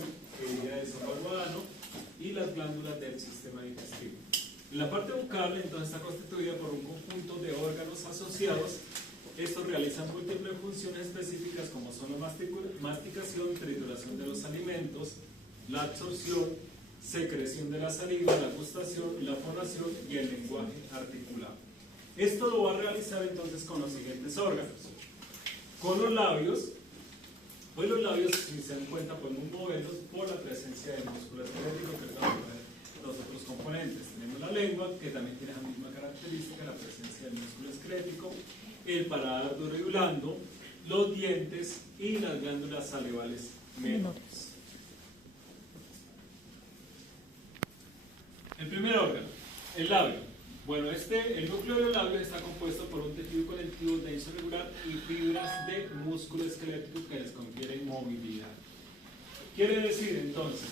nasofaringeo, que iría del esófago ano, y las glándulas del sistema digestivo. La parte bucal entonces está constituida por un conjunto de órganos asociados. Estos realizan múltiples funciones específicas como son la masticación, trituración de los alimentos, la absorción, secreción de la saliva, la gustación, la fonación y el lenguaje articulado. Esto lo va a realizar entonces con los siguientes órganos. Con los labios, pues los labios, si se dan cuenta, podemos moverlos por la presencia del músculo esquelético, que es los otros componentes. Tenemos la lengua, que también tiene la misma característica, la presencia del músculo esquelético, el paladar duro y blando, los dientes y las glándulas salivales menores. El primer órgano, el labio. Bueno, el núcleo del labio está compuesto por un tejido conectivo denso regular y fibras de músculo esquelético que les confieren movilidad. Quiere decir entonces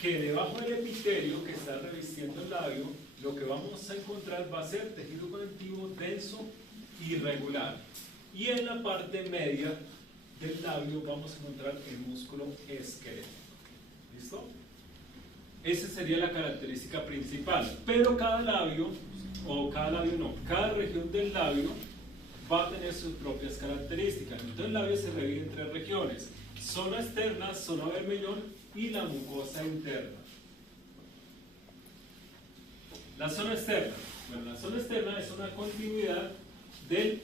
que debajo del epitelio que está revistiendo el labio, lo que vamos a encontrar va a ser tejido conectivo denso y regular. Y en la parte media del labio vamos a encontrar el músculo esquelético. ¿Listo? Esa sería la característica principal. Pero cada labio, cada región del labio va a tener sus propias características. Entonces el labio se divide en tres regiones: zona externa, zona bermellón y la mucosa interna. La zona externa. Bueno, la zona externa es una continuidad de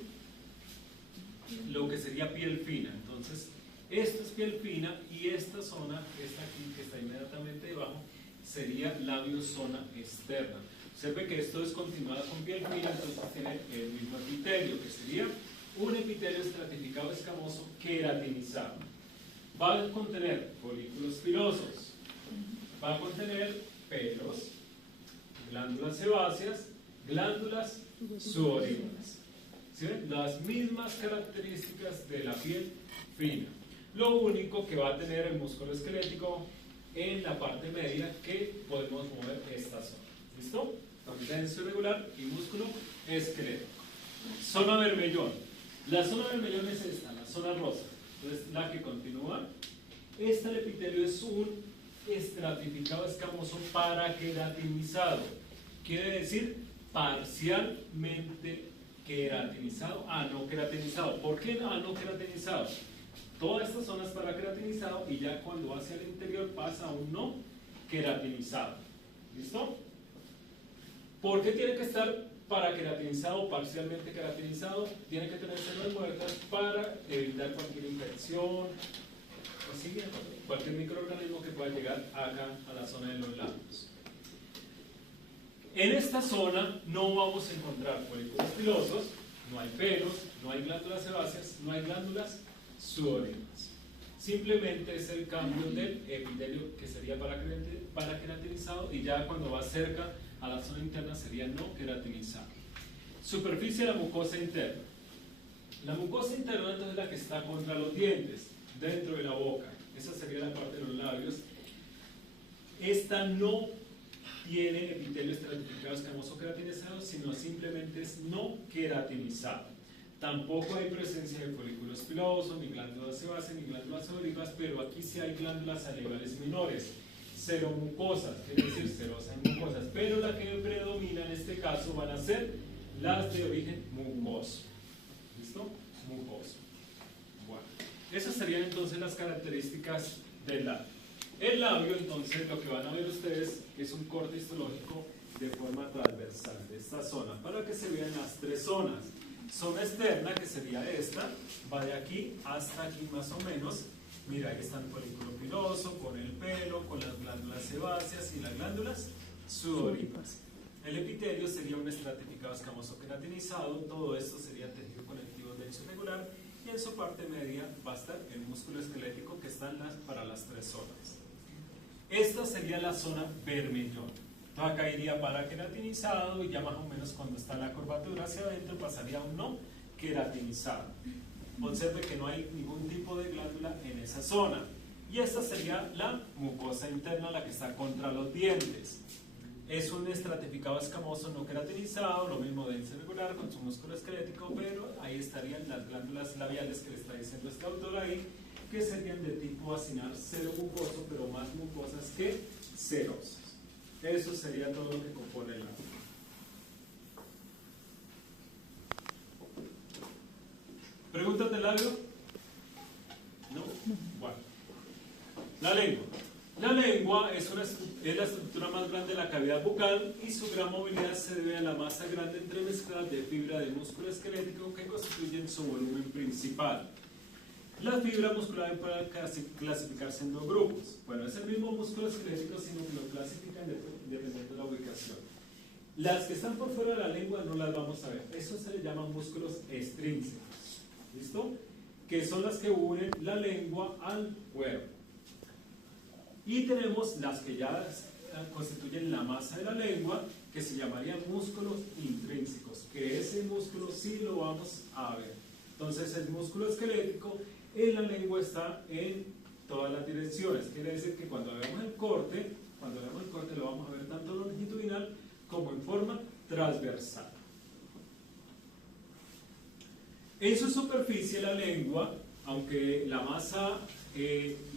lo que sería piel fina. Entonces, esto es piel fina y esta zona, esta aquí que está inmediatamente debajo, sería labio zona externa. Observe que esto es continuado con piel fina, entonces tiene el mismo epitelio, que sería un epitelio estratificado escamoso queratinizado. Va a contener folículos pilosos, va a contener pelos, glándulas sebáceas, glándulas sudoríparas. ¿Sí ven? Las mismas características de la piel fina. Lo único que va a tener el músculo esquelético en la parte media, que podemos mover esta zona. ¿Listo? Denso irregular y músculo esquelético. Zona bermellón. La zona bermellón es esta, la zona rosa. Entonces, la que continúa. Este epitelio es un estratificado escamoso paraqueratinizado. Quiere decir parcialmente queratinizado a no queratinizado. ¿Por qué a no queratinizado? Toda esta zona es paraqueratinizado y ya cuando va hacia el interior pasa a un no queratinizado. ¿Listo? ¿Por qué tiene que estar paraqueratinizado o parcialmente queratinizado? Tiene que tener células muertas para evitar cualquier infección, así, cualquier microorganismo que pueda llegar acá a la zona de los labios. En esta zona no vamos a encontrar folículos pilosos, no hay pelos, no hay glándulas sebáceas, no hay glándulas sudoríparas. Simplemente es el cambio del epitelio, que sería paraqueratinizado, y ya cuando va cerca a la zona interna sería no queratinizado. Superficie de la mucosa interna. La mucosa interna entonces es la que está contra los dientes, dentro de la boca. Esa sería la parte de los labios. Esta no tiene epitelio estratificado escamoso queratinizado, sino simplemente es no queratinizado. Tampoco hay presencia de folículos pilosos, ni glándulas sebáceas, ni glándulas sudoríparas, pero aquí sí hay glándulas salivales menores, seromucosas, quiere decir serosas y mucosas, pero la que predomina en este caso van a ser las de origen mucoso. ¿Listo? Mucoso. Bueno, esas serían entonces las características del labio. El labio, entonces, lo que van a ver ustedes es un corte histológico de forma transversal de esta zona, para que se vean las tres zonas. Zona externa, que sería esta, va de aquí hasta aquí más o menos. Mira, ahí está el folículo piloso, con el pelo, con las glándulas sebáceas y las glándulas sudoríparas. El epitelio sería un estratificado escamoso queratinizado. Todo esto sería tejido conectivo denso irregular, y en su parte media va a estar el músculo esquelético, que está para las tres zonas. Esta sería la zona bermellón. Acá iría paraqueratinizado, y ya más o menos cuando está la curvatura hacia adentro pasaría a un no queratinizado. Observe que no hay ningún tipo de glándula en esa zona. Y esta sería la mucosa interna, la que está contra los dientes. Es un estratificado escamoso no queratinizado, lo mismo denso irregular con su músculo esquelético, pero ahí estarían las glándulas labiales que le está diciendo este autor ahí, que serían de tipo acinar cero mucoso, pero más mucosas que serosas. Eso sería todo lo que compone el agua. ¿Preguntas del labio? ¿No? Bueno. La lengua. La lengua es la estructura más grande de la cavidad bucal y su gran movilidad se debe a la masa grande entremezclada de fibra de músculo esquelético que constituyen su volumen principal. La fibra muscular puede clasificarse en dos grupos. Bueno, es el mismo músculo esquelético, sino que lo clasifican dependiendo de la ubicación. Las que están por fuera de la lengua no las vamos a ver. Eso se le llaman músculos extrínsecos. ¿Listo? Que son las que unen la lengua al cuerpo. Y tenemos las que ya constituyen la masa de la lengua, que se llamarían músculos intrínsecos, que ese músculo sí lo vamos a ver. Entonces el músculo esquelético en la lengua está en todas las direcciones. Quiere decir que cuando veamos el corte lo vamos a ver tanto longitudinal como en forma transversal. En su superficie la lengua, aunque la masa,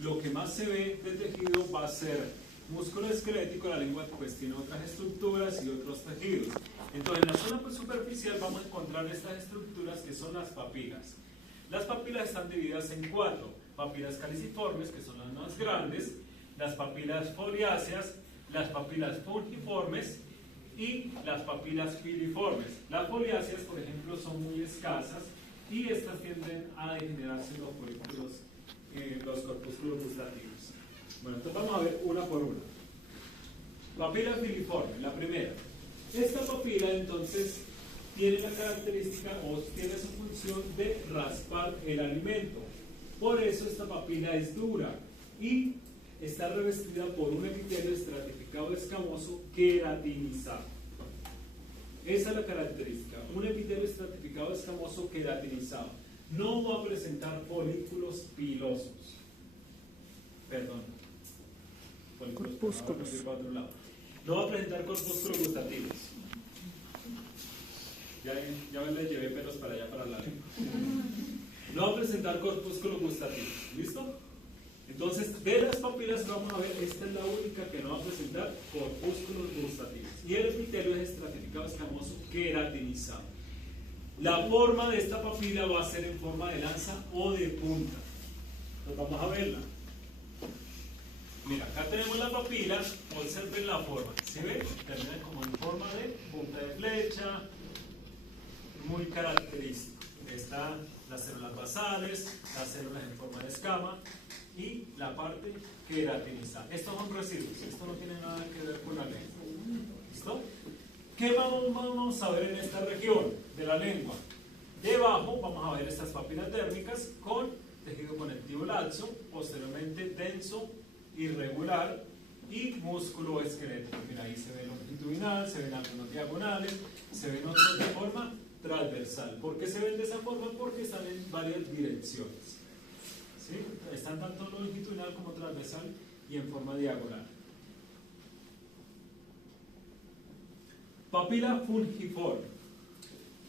lo que más se ve del tejido va a ser músculo esquelético, la lengua pues tiene otras estructuras y otros tejidos. Entonces en la zona superficial vamos a encontrar estas estructuras que son las papilas. Las papilas están divididas en cuatro: papilas caliciformes, que son las más grandes, las papilas foliáceas, las papilas fungiformes y las papilas filiformes. Las foliáceas, por ejemplo, son muy escasas y estas tienden a degenerarse en los folículos, los corpúsculos gustativos. Bueno, entonces vamos a ver una por una. Papila filiforme, la primera. Esta papila entonces tiene la característica o tiene su función de raspar el alimento. Por eso esta papila es dura y está revestida por un epitelio estratificado escamoso queratinizado. Esa es la característica, un epitelio estratificado escamoso queratinizado. No va a presentar folículos pilosos. Perdón. Corpúsculos. No va a presentar corpúsculos gustativos. Ya me le llevé pelos para allá, para la lengua. No va a presentar corpúsculos gustativos. ¿Listo? Entonces, de las papilas que vamos a ver, esta es la única que no va a presentar corpúsculos gustativos. Y el epitelio es estratificado escamoso queratinizado. La forma de esta papila va a ser en forma de lanza o de punta. Entonces, vamos a verla. Mira, acá tenemos la papila, observen la forma. ¿Sí ven? Termina como en forma de punta de flecha, muy característico. Están las células basales, las células en forma de escama y la parte queratinizada. Estos son residuos, esto no tiene nada que ver con la lengua. ¿Listo? ¿Qué vamos a ver en esta región de la lengua? Debajo vamos a ver estas papilas dérmicas con tejido conectivo laxo, posteriormente denso, irregular y músculo esquelético. Mira, ahí se ve longitudinal, se ven algunos diagonales, se ven otros de forma transversal. ¿Por qué se ven de esa forma? Porque están en varias direcciones. ¿Sí? Están tanto longitudinal como transversal y en forma diagonal. Papila fungiforme.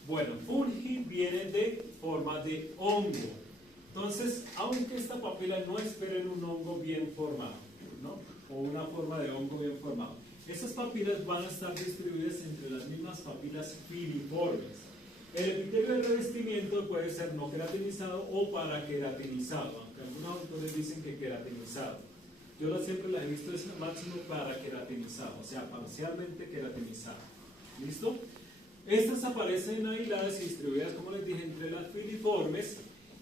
Bueno, fungi viene de forma de hongo. Entonces, aunque esta papila no esperen un hongo bien formado, ¿no? O una forma de hongo bien formado, estas papilas van a estar distribuidas entre las mismas papilas filiformes. El epitelio de revestimiento puede ser no queratinizado o paraqueratinizado, aunque algunos autores dicen que queratinizado. Yo siempre las he visto es máximo paraqueratinizado, o sea, parcialmente queratinizado. ¿Listo? Estas aparecen aisladas y distribuidas, como les dije, entre las filiformes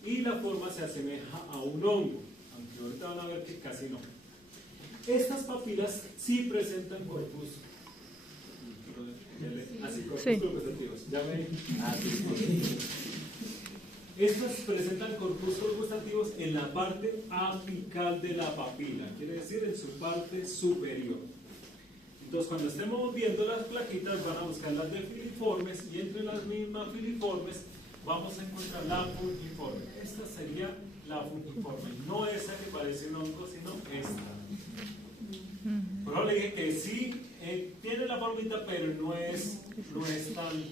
y la forma se asemeja a un hongo, aunque ahorita van a ver que casi no. Estas papilas sí presentan corpus. Así, corpúsculos gustativos. Estas presentan corpúsculos gustativos en la parte apical de la papila, quiere decir en su parte superior. Entonces, cuando estemos viendo las plaquitas, van a buscar las de filiformes y entre las mismas filiformes vamos a encontrar la fungiforme. Esta sería la fungiforme, no esa que parece un hongo, sino esta. Pero le dije que sí tiene la formita, pero no es tan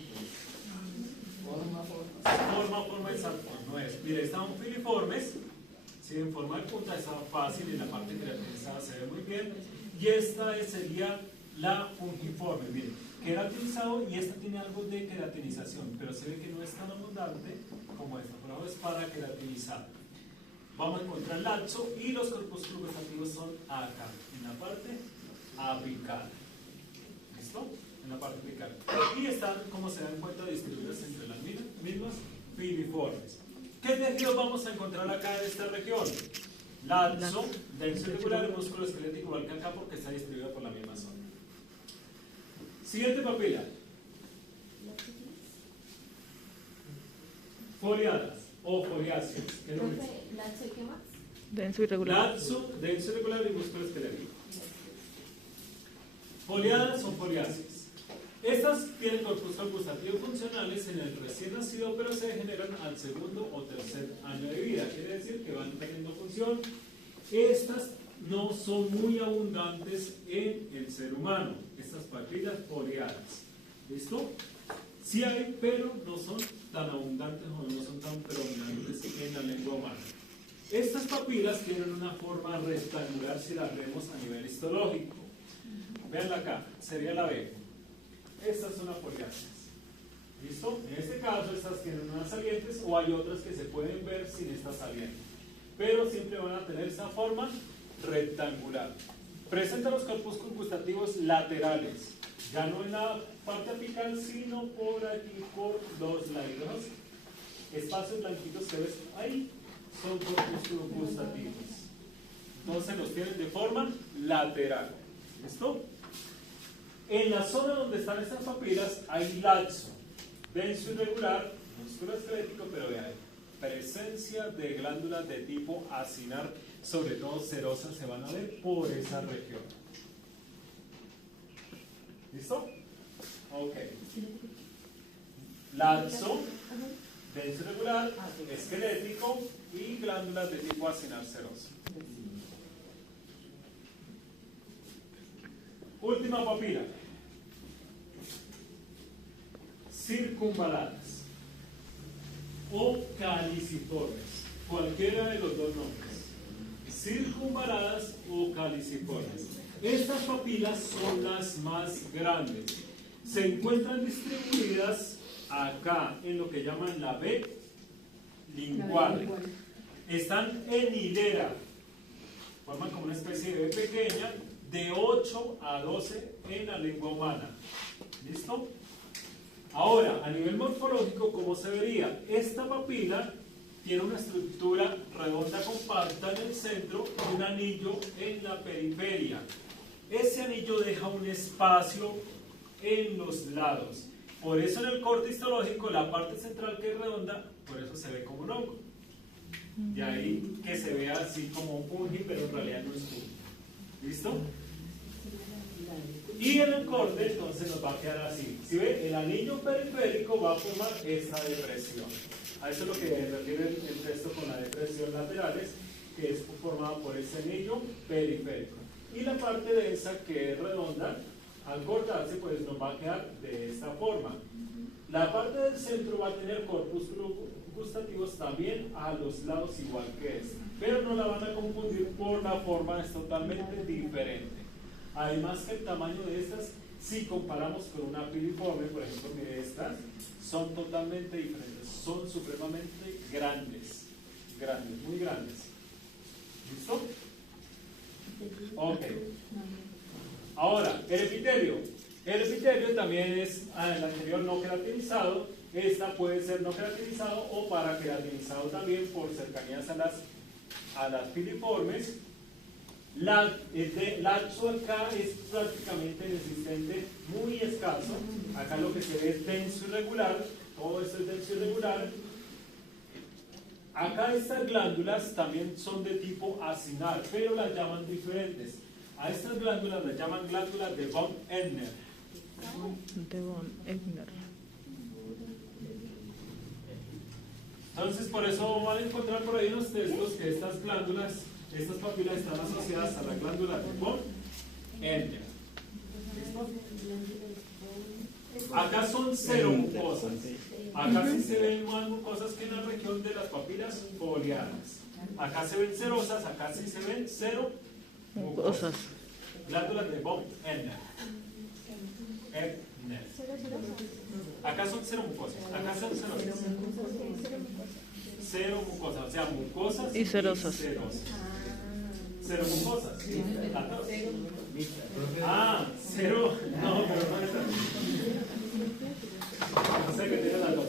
forma exacta, no es. Mire, están filiformes, ¿sí? En forma de punta, está fácil, en la parte queratinizada se ve muy bien. Y esta sería la fungiforme, miren, queratinizado, y esta tiene algo de queratinización, pero se ve que no es tan abundante como esta, por ahora es para queratinizar. Vamos a encontrar el laxo y los corpúsculos gustativos son acá, en la parte apical. ¿Listo? En la parte apical. Y están, como se dan cuenta, distribuidas entre las mismas filiformes. ¿Qué tejidos vamos a encontrar acá en esta región? Laxo, denso irregular, el músculo esquelético igual que acá porque está distribuido por la misma zona. Siguiente papila. Foliadas o foliáceas. ¿Qué nombre? ¿Laxo y qué más? Denso irregular. Laxo, denso irregular y músculo esquelético. Foliadas o foliáceas. Estas tienen corpúsculos gustativos funcionales en el recién nacido, pero se generan al segundo o tercer año de vida. Quiere decir que van teniendo función. Estas no son muy abundantes en el ser humano, estas papilas foliadas. ¿Listo? Sí hay, pero no son tan abundantes o no son tan predominantes en la lengua humana. Estas papilas tienen una forma rectangular si las vemos a nivel histológico. Veanla acá, sería la B. Estas son las foliáceas. ¿Listo? En este caso estas tienen unas salientes o hay otras que se pueden ver sin esta saliente. Pero siempre van a tener esa forma rectangular. Presenta los corpúsculos gustativos laterales. Ya no en la parte apical, sino por aquí, por los lados. Espacios blanquitos que ves ahí son corpúsculos gustativos. Entonces los tienen de forma lateral. ¿Listo? En la zona donde están estas papilas hay laxo, denso irregular, músculo esquelético, pero vean, presencia de glándulas de tipo acinar, sobre todo serosas, se van a ver por esa región. ¿Listo? Ok. Laxo, denso irregular, esquelético y glándulas de tipo acinar seroso. Última papila. Circunvaladas o caliciformes, cualquiera de los dos nombres. Circunvaladas o caliciformes. Estas papilas son las más grandes. Se encuentran distribuidas acá en lo que llaman la B lingual. Están en hilera. Forman como una especie de B pequeña de 8 a 12 en la lengua humana. ¿Listo? Ahora, a nivel morfológico, ¿cómo se vería? Esta papila tiene una estructura redonda compacta en el centro y un anillo en la periferia. Ese anillo deja un espacio en los lados. Por eso en el corte histológico, la parte central que es redonda, por eso se ve como un hongo. De ahí que se vea así como un fungi, pero en realidad no es fungi. ¿Listo? Y en el corte entonces nos va a quedar así. Si ve, el anillo periférico va a formar esta depresión. A eso es lo que refiere el texto con la depresión laterales, que es formada por ese anillo periférico. Y la parte densa, que es redonda, al cortarse pues nos va a quedar de esta forma. La parte del centro va a tener corpúsculos gustativos también a los lados igual que esta, pero no la van a confundir por la forma, es totalmente diferente. Además que el tamaño de estas, si comparamos con una piriforme, por ejemplo, mire estas, son totalmente diferentes, son supremamente grandes, muy grandes. ¿Listo? Ok. Ahora, el epitelio. El epitelio también es el anterior no queratinizado, esta puede ser no queratinizado o paraqueratinizado también por cercanías a las piriformes. El laxo acá es prácticamente inexistente, muy escaso. Acá lo que se ve es denso irregular, todo esto es denso irregular. Acá estas glándulas también son de tipo acinar, pero las llaman diferentes. A estas glándulas las llaman glándulas de von Ebner. De von Ebner. Entonces, por eso van a encontrar por ahí unos textos que estas glándulas, estas papilas están asociadas a la glándula de von Ebner. Acá son seromucosas. Acá sí se ven más mucosas que en la región de las papilas foliadas. Acá se ven serosas, acá sí se ven cero mucosas. Mucosas. Glándulas de von Ebner. Ebner. Acá son cero mucosas, acá son serosas. Cero mucosas, o sea, mucosas Y serosas. Cero mucosas. Ah, cero. No, pero no es así. No sé qué tiene las dos.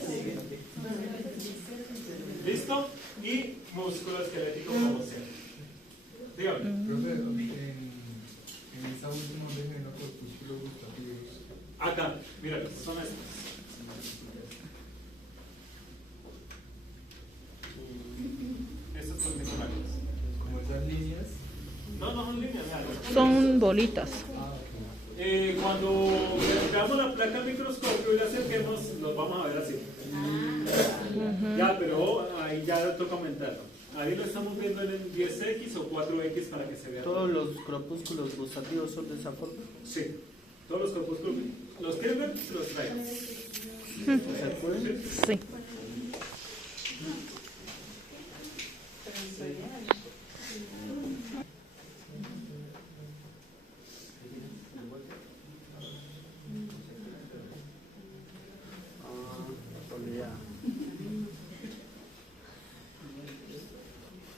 ¿Listo? Y músculo esquelético como sea. Dígame. Profe, en esa última vez en los corpúsculos gustativos. Acá, mira, son estas. Estas son secundarias. Como esas líneas. No, no son líneas, mira. Son bolitas. Cuando veamos la placa al microscopio y la acerquemos, los vamos a ver así. Ya, pero ahí ya toca aumentarlo. Ahí lo estamos viendo en el 10X o 4X para que se vea. Todos los corpúsculos gustativos son de esa forma. Sí, todos los corpúsculos. ¿Los quieren ver? Los traigo. ¿Se puede? Sí.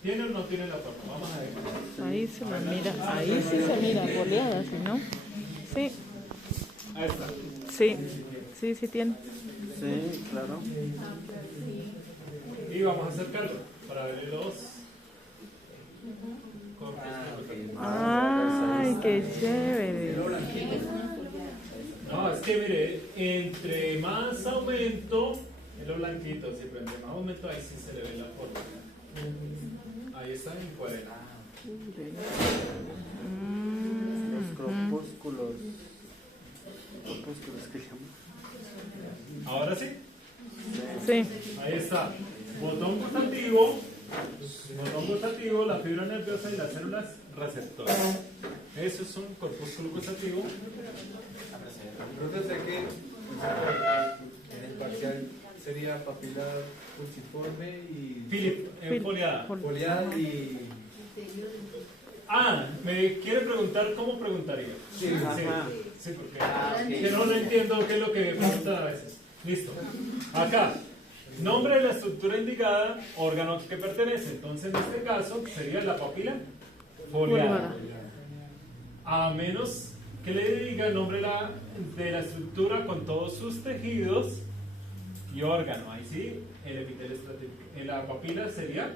¿Tiene o no tiene la forma? Vamos a ver. Ahí se la mira. Ahí sí se mira boleada, ¿sí, no? Sí. Ahí está. Sí. Sí, sí tiene. Sí, claro. Y vamos a acercarlo para ver los corpúsculos. Ay, qué chévere. No, es que mire, entre más aumento, es lo blanquito, siempre entre más aumento, ahí sí se le ve la forma. Ahí está en 40. Los corpúsculos. ¿Corpúsculos que llaman? Ahora sí, Sí. ahí está. Botón gustativo, la fibra nerviosa y las células receptoras. Eso es un corpúsculo gustativo. Profe, sé que en el parcial sería papila fusiforme y Foliada. foliada y. Ah, ¿me quiere preguntar cómo preguntaría? Sí, Sí, porque que no entiendo qué es lo que preguntan a veces. Listo. Acá, nombre de la estructura indicada, órgano que pertenece. Entonces, en este caso, sería la papila foliada. A menos que le diga el nombre de la estructura con todos sus tejidos y órgano. Ahí sí, el epitelio estratigráfico. La papila sería,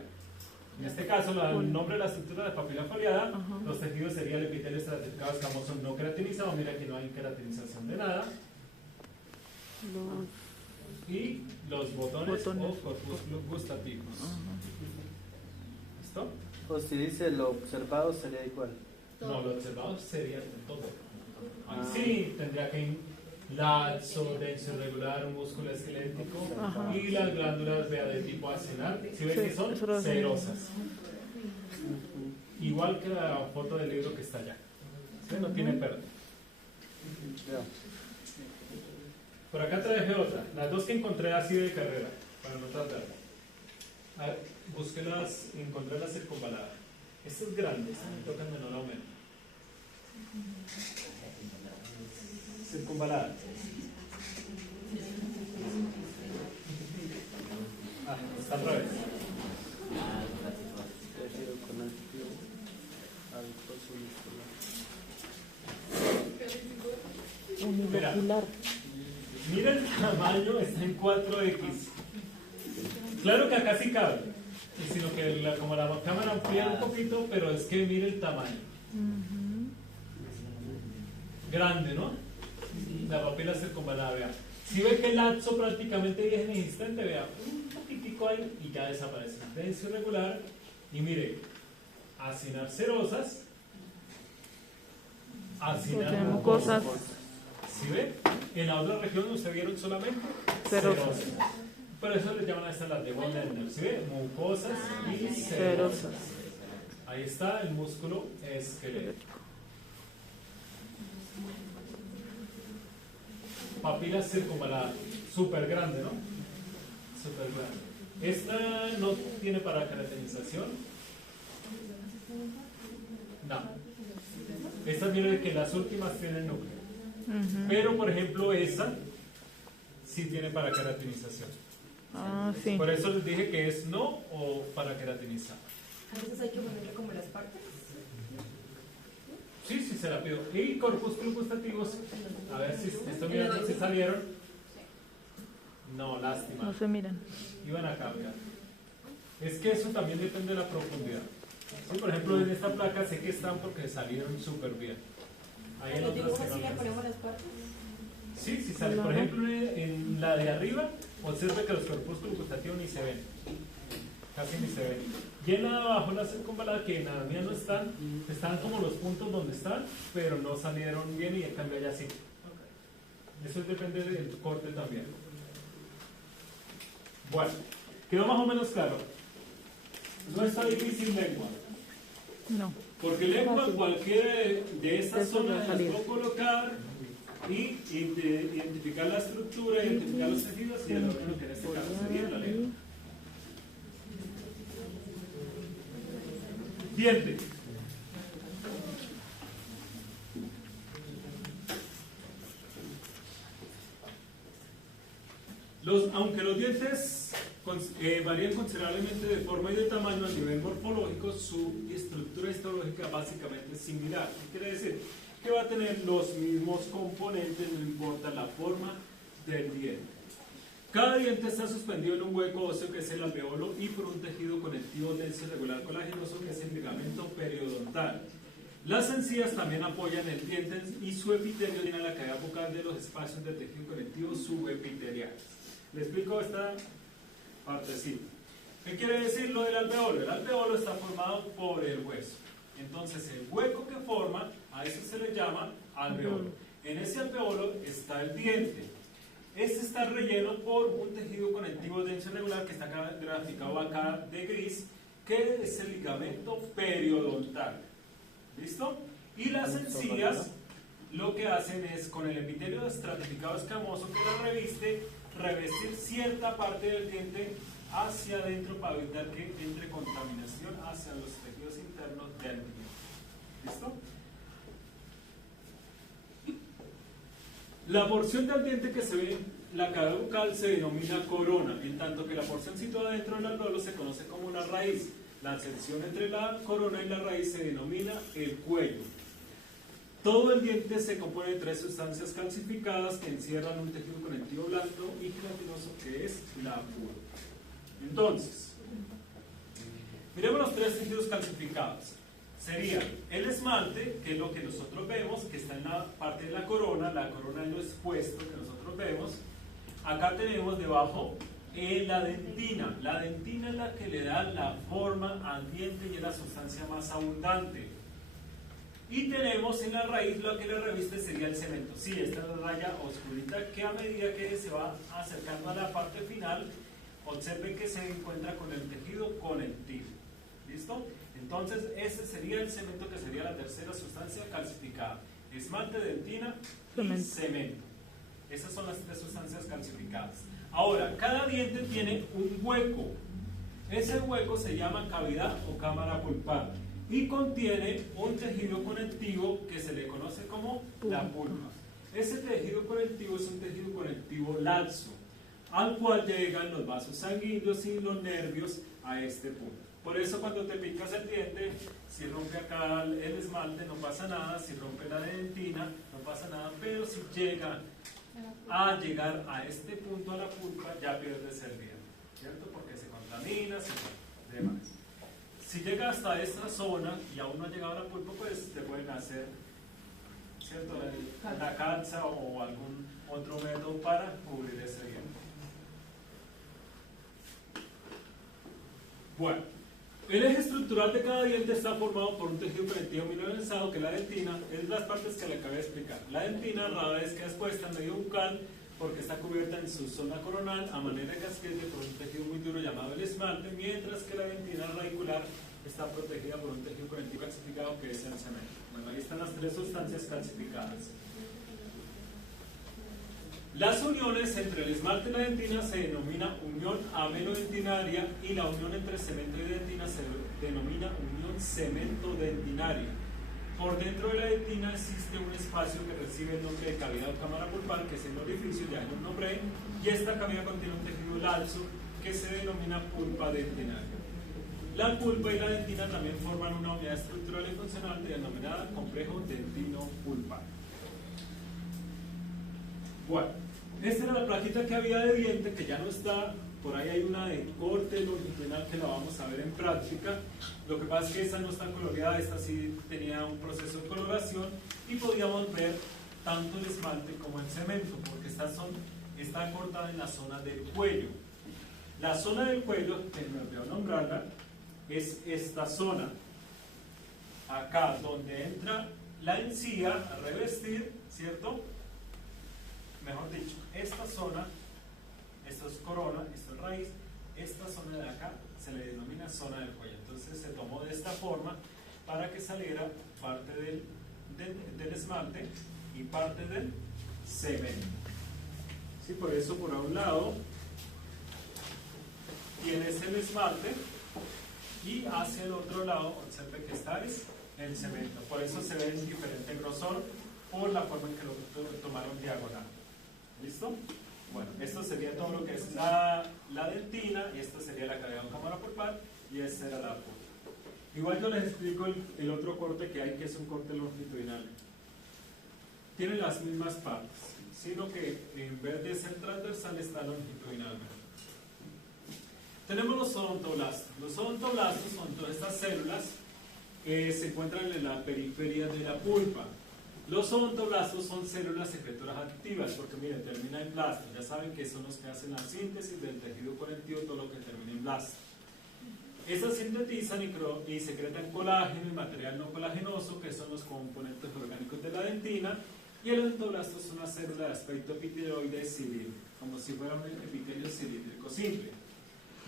en este caso, el nombre de la estructura de papila foliada. Los tejidos sería el epitelio estratificado escamoso no queratinizado. Mira que no hay queratinización de nada. Y los botones. O corpúsculos gustativos. ¿Listo? O si dice lo observado sería igual. No, lo observado sería todo. Ahí sí, tendría que laxo, denso irregular, un músculo esquelético y las glándulas de tipo acinar. Si ven que son cerosas. Igual que la foto del libro que está allá. ¿Sí? No tiene pérdida. Por acá traje otra. Las dos que encontré así de carrera, para no tratar. A ver, búsquelas, encontré la circunvalada. Estas grandes, me tocan menor aumento. Circunvalada. Ah, está al revés. Tejido conectivo al coso muscular. Unilocular. Mira el tamaño, está en 4X. Claro que acá sí cabe, sino que como la cámara amplía un poquito, pero es que mire el tamaño. Grande, ¿no? La papila circunvalada, vea. Si ve que el lapso prácticamente es inexistente, vea, un poquitico ahí y ya desaparece. Denso irregular y mire, acinar cerosas, acinar Mucosas. ¿Sí ve? En la otra región ustedes vieron solamente Cerosas. Por eso le llaman a estas las de von Ebner. ¿Sí ve? Mucosas y cerosas. Cerosas. Ahí está el músculo esquelético. Papila circunvalada. Súper grande, ¿no? Súper grande. Esta no tiene para caracterización. Estas miren que las últimas tienen núcleo. Ujú. Pero, por ejemplo, esa sí tiene para queratinización. Ah, sí. Por eso les dije que es no o para queratinizar. Entonces hay que ponerle como las partes. Sí, sí se la pido. Y corpúsculos gustativos, a ver si estoy mirando si salieron. No, lástima. No se miran. Iban a cambiar. Es que eso también depende de la profundidad. Sí, por ejemplo, en esta placa sé que están porque salieron súper bien. Ahí en Los otras dibujos que sí no le ponemos alcanzan. las partes. Sí, sí sale. Por ejemplo, en la de arriba, observe que los corpúsculos gustativos ni se ven. Casi ni se ven. Y en la de abajo, la circunvalada, que en la mía no están como los puntos donde están, pero no salieron bien y en cambio allá sí. Eso depende del corte también. Bueno, quedó más o menos claro. No está difícil lengua. No. Porque lengua Fácil. cualquiera de estas Eso zonas va a las salir. puedo colocar y identificar la estructura, identificar los tejidos y el órgano que en este caso sería la lengua. Diente. Aunque los dientes varían considerablemente de forma y de tamaño a nivel morfológico, su estructura histológica básicamente es similar. ¿Qué quiere decir? Que va a tener los mismos componentes, no importa la forma del diente. Cada diente está suspendido en un hueco óseo que es el alveolo y por un tejido conectivo denso regular colagenoso que es el ligamento periodontal. Las encías también apoyan el diente y su epitelio tiene la cavidad bucal de los espacios de tejido conectivo subepiteliales. Le explico esta partecita. ¿Qué quiere decir lo del alveolo? El alveolo está formado por el hueso. Entonces el hueco que forma, a eso se le llama alveolo. En ese alveolo está el diente. Este está relleno por un tejido conectivo denso irregular que está graficado acá de gris, que es el ligamento periodontal. ¿Listo? Y las encías lo que hacen es, con el epitelio estratificado escamoso que la reviste, revestir cierta parte del diente hacia adentro para evitar que entre contaminación hacia los tejidos internos del diente. ¿Listo? La porción del diente que se ve en la cavidad bucal se denomina corona, en tanto que la porción situada dentro del alveolo se conoce como una raíz. La sección entre la corona y la raíz se denomina el cuello. Todo el diente se compone de 3 sustancias calcificadas que encierran un tejido conectivo blando y gelatinoso que es la pulpa. Entonces, miremos los 3 tejidos calcificados. Sería el esmalte, que es lo que nosotros vemos, que está en la parte de la corona es lo expuesto que nosotros vemos. Acá tenemos debajo la dentina. La dentina es la que le da la forma al diente y es la sustancia más abundante. Y tenemos en la raíz lo que le reviste sería el cemento. Sí, esta es la raya oscurita que a medida que se va acercando a la parte final, observe que se encuentra con el tejido conectivo. ¿Listo? Entonces, ese sería el cemento, que sería la tercera sustancia calcificada. Esmalte, dentina y cemento. Esas son las 3 sustancias calcificadas. Ahora, cada diente tiene un hueco. Ese hueco se llama cavidad o cámara pulpar y contiene un tejido conectivo que se le conoce como la pulpa. Ese tejido conectivo es un tejido conectivo laxo, al cual llegan los vasos sanguíneos y los nervios a este punto. Por eso cuando te picas el diente, si rompe acá el esmalte no pasa nada, si rompe la dentina no pasa nada, pero si llega a llegar a este punto, a la pulpa, ya pierdes el diente, ¿cierto? Porque se contamina, se demás. Si llega hasta esta zona y aún no ha llegado a la pulpa, pues te pueden hacer, ¿cierto?, la calza o algún otro método para cubrir ese diente. Bueno, el eje estructural de cada diente está formado por un tejido conectivo mineralizado, que la dentina es las partes que le acabé de explicar. La dentina rara vez queda expuesta en medio bucal porque está cubierta en su zona coronal a manera de casquete por un tejido muy duro llamado el esmalte, mientras que la dentina radicular está protegida por un tejido conectivo calcificado que es el cemento. Bueno, ahí están las 3 sustancias calcificadas. Las uniones entre el esmalte y la dentina se denomina unión amenodentinaria y la unión entre cemento y dentina se denomina unión cemento-dentinaria. Por dentro de la dentina existe un espacio que recibe el nombre de cavidad o cámara pulpar, que es el orificio, ya lo nombré, y esta cavidad contiene un tejido laxo que se denomina pulpa dentinaria. La pulpa y la dentina también forman una unidad estructural y funcional denominada complejo dentino-pulpar. Bueno, esta era la plaquita que había de diente, que ya no está. Por ahí hay una de corte longitudinal que la vamos a ver en práctica. Lo que pasa es que esta no está coloreada, esta sí tenía un proceso de coloración y podíamos ver tanto el esmalte como el cemento, porque está cortada en la zona del cuello. La zona del cuello, que me olvidó nombrarla, es esta zona, acá donde entra la encía a revestir, ¿cierto? Mejor dicho, esta zona, esto es corona, esto es raíz, esta zona de acá se le denomina zona del cuello. Entonces se tomó de esta forma para que saliera parte del esmalte y parte del cemento. ¿Sí? Por eso por un lado tienes el esmalte y hacia el otro lado observe que está es el cemento. Por eso se ve en diferente grosor por la forma en que lo tomaron diagonal. ¿Listo? Bueno, esto sería todo lo que es la dentina, y esto sería la cavidad o cámara pulpar, y esta era la pulpa. Igual yo les explico el otro corte que hay, que es un corte longitudinal. Tiene las mismas partes, sino que en vez de ser transversal está longitudinalmente. Tenemos los odontoblastos. Los odontoblastos son todas estas células que se encuentran en la periferia de la pulpa. Los odontoblastos son células secretoras activas, porque miren, termina en blasto. Ya saben que son los que hacen la síntesis del tejido conectivo, todo lo que termina en blasto. Estas sintetizan y secretan colágeno y material no colagenoso, que son los componentes orgánicos de la dentina, y el odontoblasto es una célula de aspecto epitelioide cilíndrico, como si fuera un epitelio cilíndrico simple.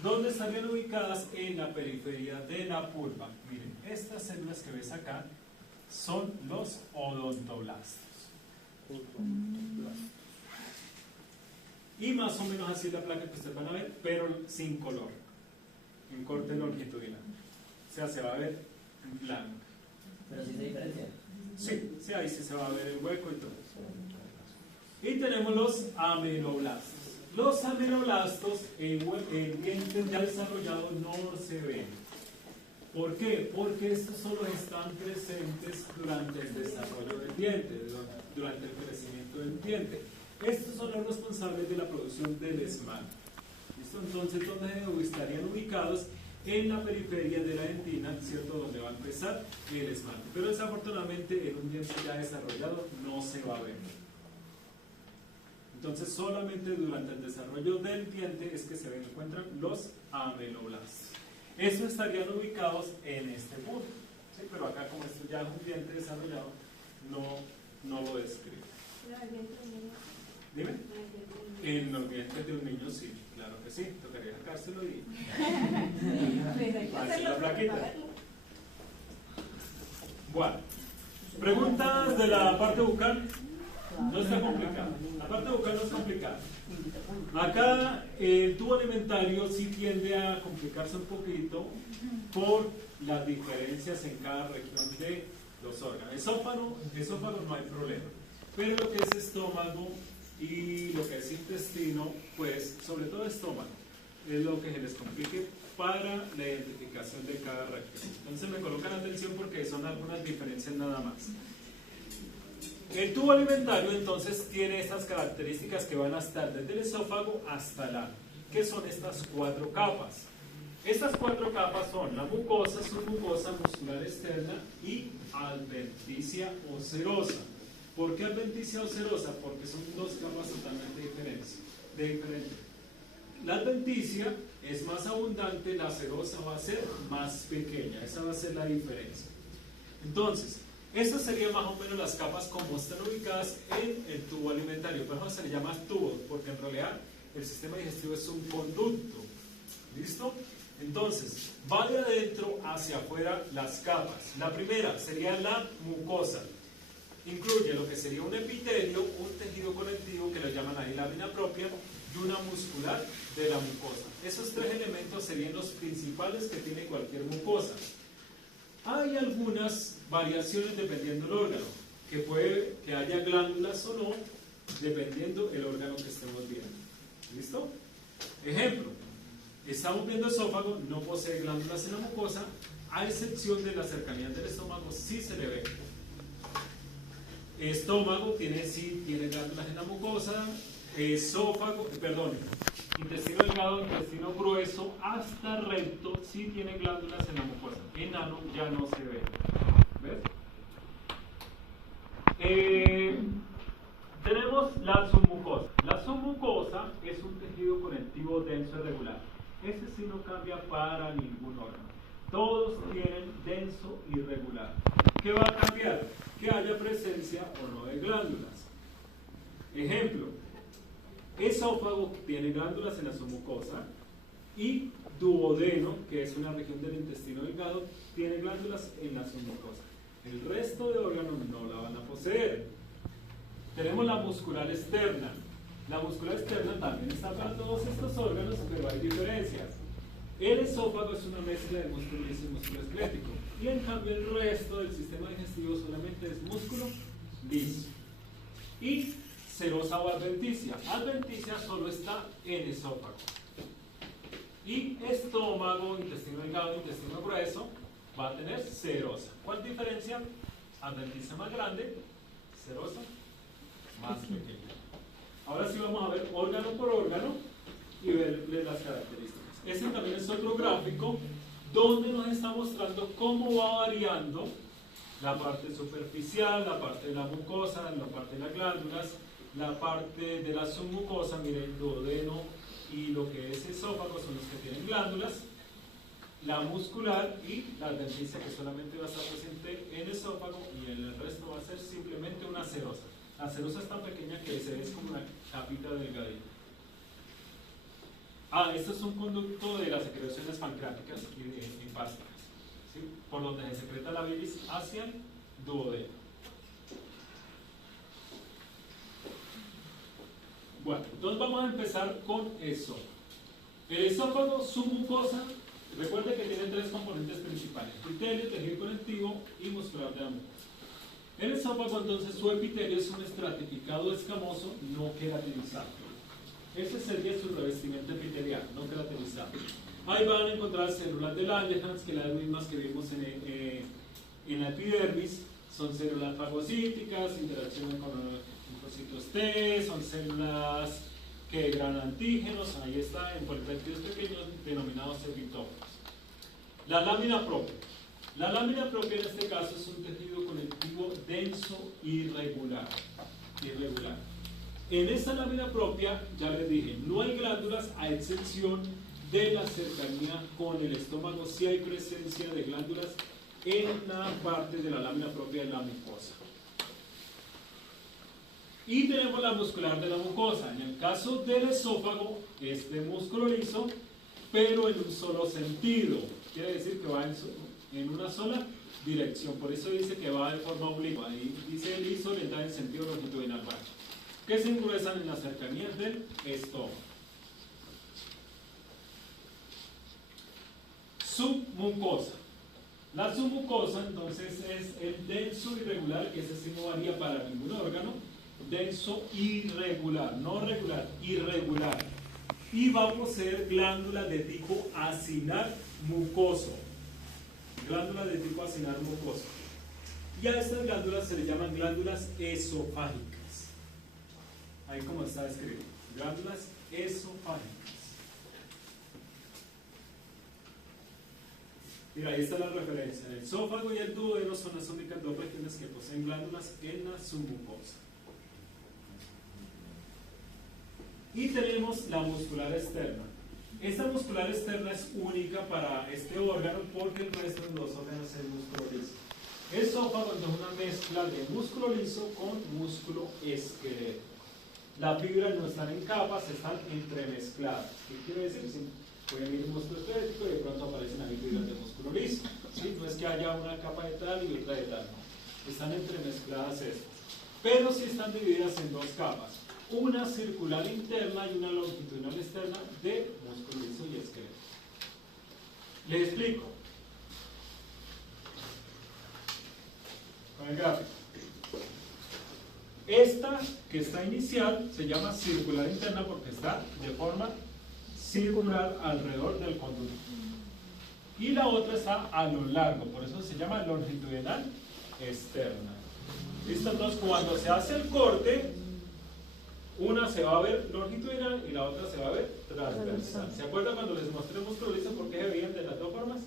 ¿Dónde estarían ubicadas? En la periferia de la pulpa. Miren, estas células que ves acá son los odontoblastos. Y más o menos así es la placa que ustedes van a ver, pero sin color, en corte longitudinal. O sea, se va a ver en blanco. Pero sí se diferencia. Sí, ahí sí se va a ver el hueco y todo. Y tenemos los ameloblastos. Los ameloblastos en dientes ya desarrollados no se ven. ¿Por qué? Porque estos solo están presentes durante el desarrollo del diente, durante el crecimiento del diente. Estos son los responsables de la producción del esmalte. ¿Listo? Entonces, ¿dónde estarían ubicados? En la periferia de la dentina, ¿cierto? Donde va a empezar el esmalte. Pero desafortunadamente en un diente ya desarrollado no se va a ver. Entonces, solamente durante el desarrollo del diente es que se encuentran los ameloblastos. Estos estarían ubicados en este punto, ¿sí? Pero acá, como esto ya es un diente desarrollado, no lo describe. Dime. En los dientes de un niño, sí, claro que sí. Tocaría sacárselo y hacer la plaquita. Bueno, preguntas de la parte bucal. No está complicada. La parte bucal no es complicada. Acá el tubo alimentario sí tiende a complicarse un poquito por las diferencias en cada región de los órganos. Esófago no hay problema, pero lo que es estómago y lo que es intestino, pues sobre todo estómago, es lo que se les complique para la identificación de cada región. Entonces me colocan atención porque son algunas diferencias nada más. El tubo alimentario entonces tiene estas características que van a estar desde el esófago hasta el ano, que son estas 4 capas. Estas 4 capas son la mucosa, submucosa, muscular externa y adventicia o serosa. ¿Por qué adventicia o serosa? Porque son 2 capas totalmente diferentes. La adventicia es más abundante, la serosa va a ser más pequeña. Esa va a ser la diferencia. Entonces, estas serían más o menos las capas como están ubicadas en el tubo alimentario. Por eso se le llama tubo, porque en realidad el sistema digestivo es un conducto. ¿Listo? Entonces, va de adentro hacia afuera las capas. La primera sería la mucosa. Incluye lo que sería un epitelio, un tejido conectivo que le llaman ahí lámina propia y una muscular de la mucosa. Esos 3 elementos serían los principales que tiene cualquier mucosa. Hay algunas variaciones dependiendo del órgano, que puede que haya glándulas o no, dependiendo del órgano que estemos viendo. ¿Listo? Ejemplo, estamos viendo esófago, no posee glándulas en la mucosa, a excepción de la cercanía del estómago, sí se le ve. Estómago sí tiene glándulas en la mucosa, intestino delgado, intestino grueso, hasta recto, sí tiene glándulas en la mucosa. Enano ya no se ve. ¿Ves? Tenemos la submucosa. La submucosa es un tejido conectivo denso y regular. Ese sí no cambia para ningún órgano. Todos tienen denso y regular. ¿Qué va a cambiar? Que haya presencia o no de glándulas. Ejemplo, esófago tiene glándulas en la submucosa y duodeno, que es una región del intestino delgado, tiene glándulas en la submucosa. El resto de órganos no la van a poseer. Tenemos la muscular externa. La muscular externa también está para todos estos órganos, pero hay diferencias. El esófago es una mezcla de músculo liso y músculo esquelético, y en cambio el resto del sistema digestivo solamente es músculo liso. Y serosa o adventicia. Adventicia solo está en esófago. Y estómago, intestino delgado, intestino grueso, va a tener serosa. ¿Cuál diferencia? Adventicia más grande, serosa más pequeña. Ahora sí vamos a ver órgano por órgano y verle las características. Este también es otro gráfico donde nos está mostrando cómo va variando la parte superficial, la parte de la mucosa, la parte de las glándulas, la parte de la submucosa. Miren, el duodeno y lo que es esófago son los que tienen glándulas, la muscular y la adventicia, que solamente va a estar presente en el esófago, y en el resto va a ser simplemente una serosa. La serosa es tan pequeña que se ve como una capita delgadita. Esto es un conducto de las secreciones pancreáticas y hepáticas, ¿sí? Por donde se secreta la bilis hacia el duodeno. Bueno, entonces vamos a empezar con eso. El esófago, su mucosa, recuerde que tiene tres componentes principales: epitelio, tejido conectivo y muscular de la mucosa. El esófago, entonces, su epitelio es un estratificado escamoso no queratinizado. Ese sería su revestimiento epitelial, no queratinizado. Ahí van a encontrar células de Langerhans, que las mismas que vimos en la epidermis. Son células fagocíticas, interaccionan con linfocitos T, son células que gran antígenos, ahí está, en polipéptidos pequeños denominados epitófagos. La lámina propia. La lámina propia en este caso es un tejido conectivo denso y irregular. En esta lámina propia, ya les dije, no hay glándulas a excepción de la cercanía con el estómago. Sí hay presencia de glándulas en la parte de la lámina propia de la mucosa. Y tenemos la muscular de la mucosa. En el caso del esófago, es de músculo liso, pero en un solo sentido. Quiere decir que va en una sola dirección. Por eso dice que va de forma oblicua. Ahí dice liso, orientada en sentido longitudinal, que se engruesan en las cercanías del estómago. Submucosa. La submucosa, entonces, es el denso irregular, que ese sí no varía para ningún órgano. Denso irregular, no regular, irregular. Y va a poseer glándulas de tipo acinar mucoso. Glándulas de tipo acinar mucoso. Y a estas glándulas se le llaman glándulas esofágicas. Ahí como está escrito, glándulas esofágicas. Mira, ahí está la referencia. El esófago y el duodeno son las únicas dos regiones que poseen glándulas en la submucosa. Y tenemos la muscular externa. Esta muscular externa es única para este órgano porque el resto de los órganos es músculo liso. El esófago es una mezcla de músculo liso con músculo esquelético. Las fibras no están en capas, están entremezcladas. ¿Qué quiere decir? Sí, pueden ir músculo esquelético y de pronto aparecen ahí fibras de músculo liso. ¿Sí? No es que haya una capa de tal y otra de tal, no. Están entremezcladas estas. Pero sí están divididas en dos capas. Una circular interna y una longitudinal externa de músculo liso y esqueleto. Les explico. con el gráfico. Esta que está inicial se llama circular interna porque está de forma circular alrededor del conducto. Y la otra está a lo largo, por eso se llama longitudinal externa. ¿Listo? Entonces cuando se hace el corte, una se va a ver longitudinal y la otra se va a ver transversal. ¿Se acuerdan cuando les mostré el músculo liso por qué se veían de las dos formas?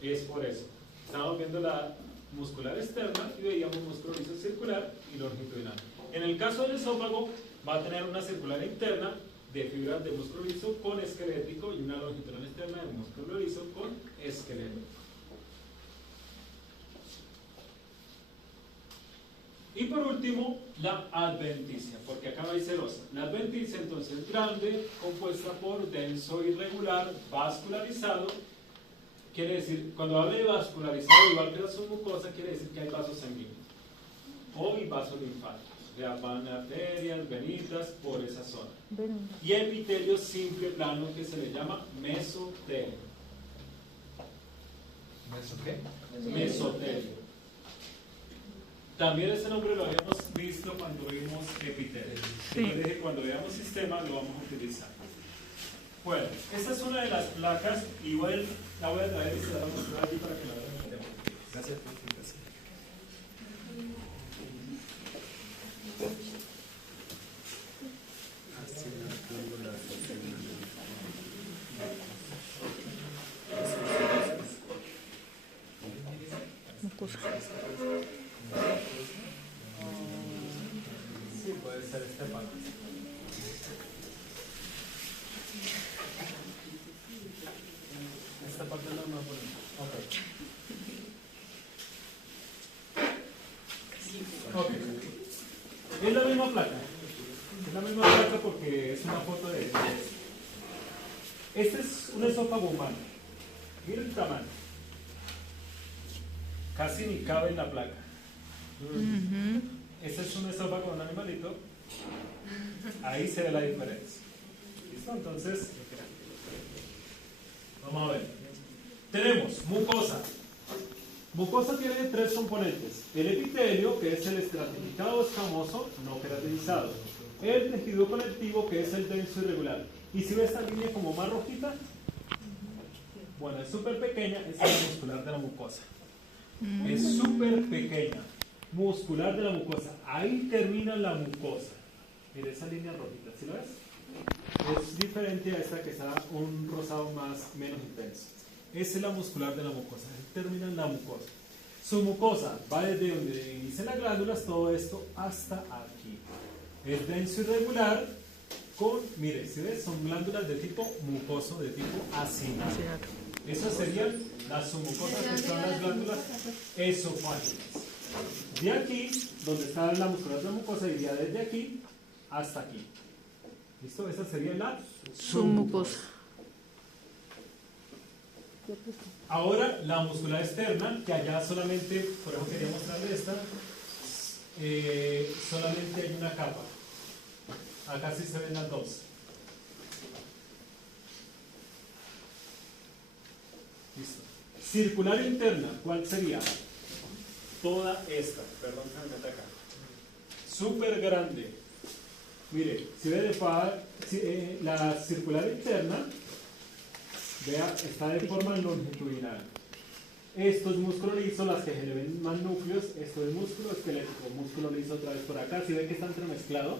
Es por eso. Estábamos viendo la muscular externa y veíamos músculo liso circular y longitudinal. En el caso del esófago va a tener una circular interna de fibras de músculo liso con esquelético y una longitudinal externa de músculo liso con esquelético. Y por último, la adventicia, porque acá no hay celosa. La adventicia entonces es grande, compuesta por denso irregular, vascularizado. Quiere decir, cuando hable de vascularizado, igual que la submucosa, quiere decir que hay vasos sanguíneos o vasos linfáticos. O sea, van arterias, venitas por esa zona. Y epitelio simple plano que se le llama mesotelio. ¿Eso qué? Mesotelio. También ese nombre lo habíamos visto cuando vimos epitelio. Sí. Yo dije, cuando veamos sistema lo vamos a utilizar. Bueno, esta es una de las placas y la voy a traer y se la voy a mostrar aquí para que la vean. Gracias. Mucosa. Sí, puede ser este palo. Esta parte no me va a poner. Ok. Es la misma placa. Es la misma placa porque es una foto de. Este es un esófago humano. Mira el tamaño. Casi ni cabe en la placa. Este es un esófago con un animalito. Ahí se ve la diferencia. ¿Listo? Entonces, vamos a ver. Tenemos mucosa. Mucosa tiene tres componentes. El epitelio, que es el estratificado escamoso, no queratinizado. El tejido conectivo, que es el denso irregular. ¿Y si ve esta línea como más rojita? Bueno, es súper pequeña, es la muscular de la mucosa. Es súper pequeña, muscular de la mucosa. Ahí termina la mucosa. Mira esa línea rojita, ¿sí lo ves? Es diferente a esta que está un rosado menos intenso. Esa es la muscular de la mucosa. Ahí termina la mucosa. Su mucosa va desde donde inician las glándulas, todo esto, hasta aquí. Es denso irregular con, mire, ¿sí ves? Son glándulas de tipo mucoso, de tipo acinar. Esas serían las submucosas, que son las glándulas esofágicas. De aquí, donde está la musculatura de la mucosa, iría desde aquí hasta aquí. ¿Listo? Esa sería la Submucosa. Ahora, la muscular externa, que allá solamente, por eso quería mostrarle esta, solamente hay una capa. Acá sí se ven las dos. Listo. Circular interna, ¿cuál sería? Toda esta, perdón que me meta acá. Súper grande. Mire, si ve la circular interna, vea, está de forma longitudinal. Esto es músculo liso, las que se le ven más núcleos, esto es músculo esquelético, músculo liso otra vez por acá. Si ve que está entremezclado,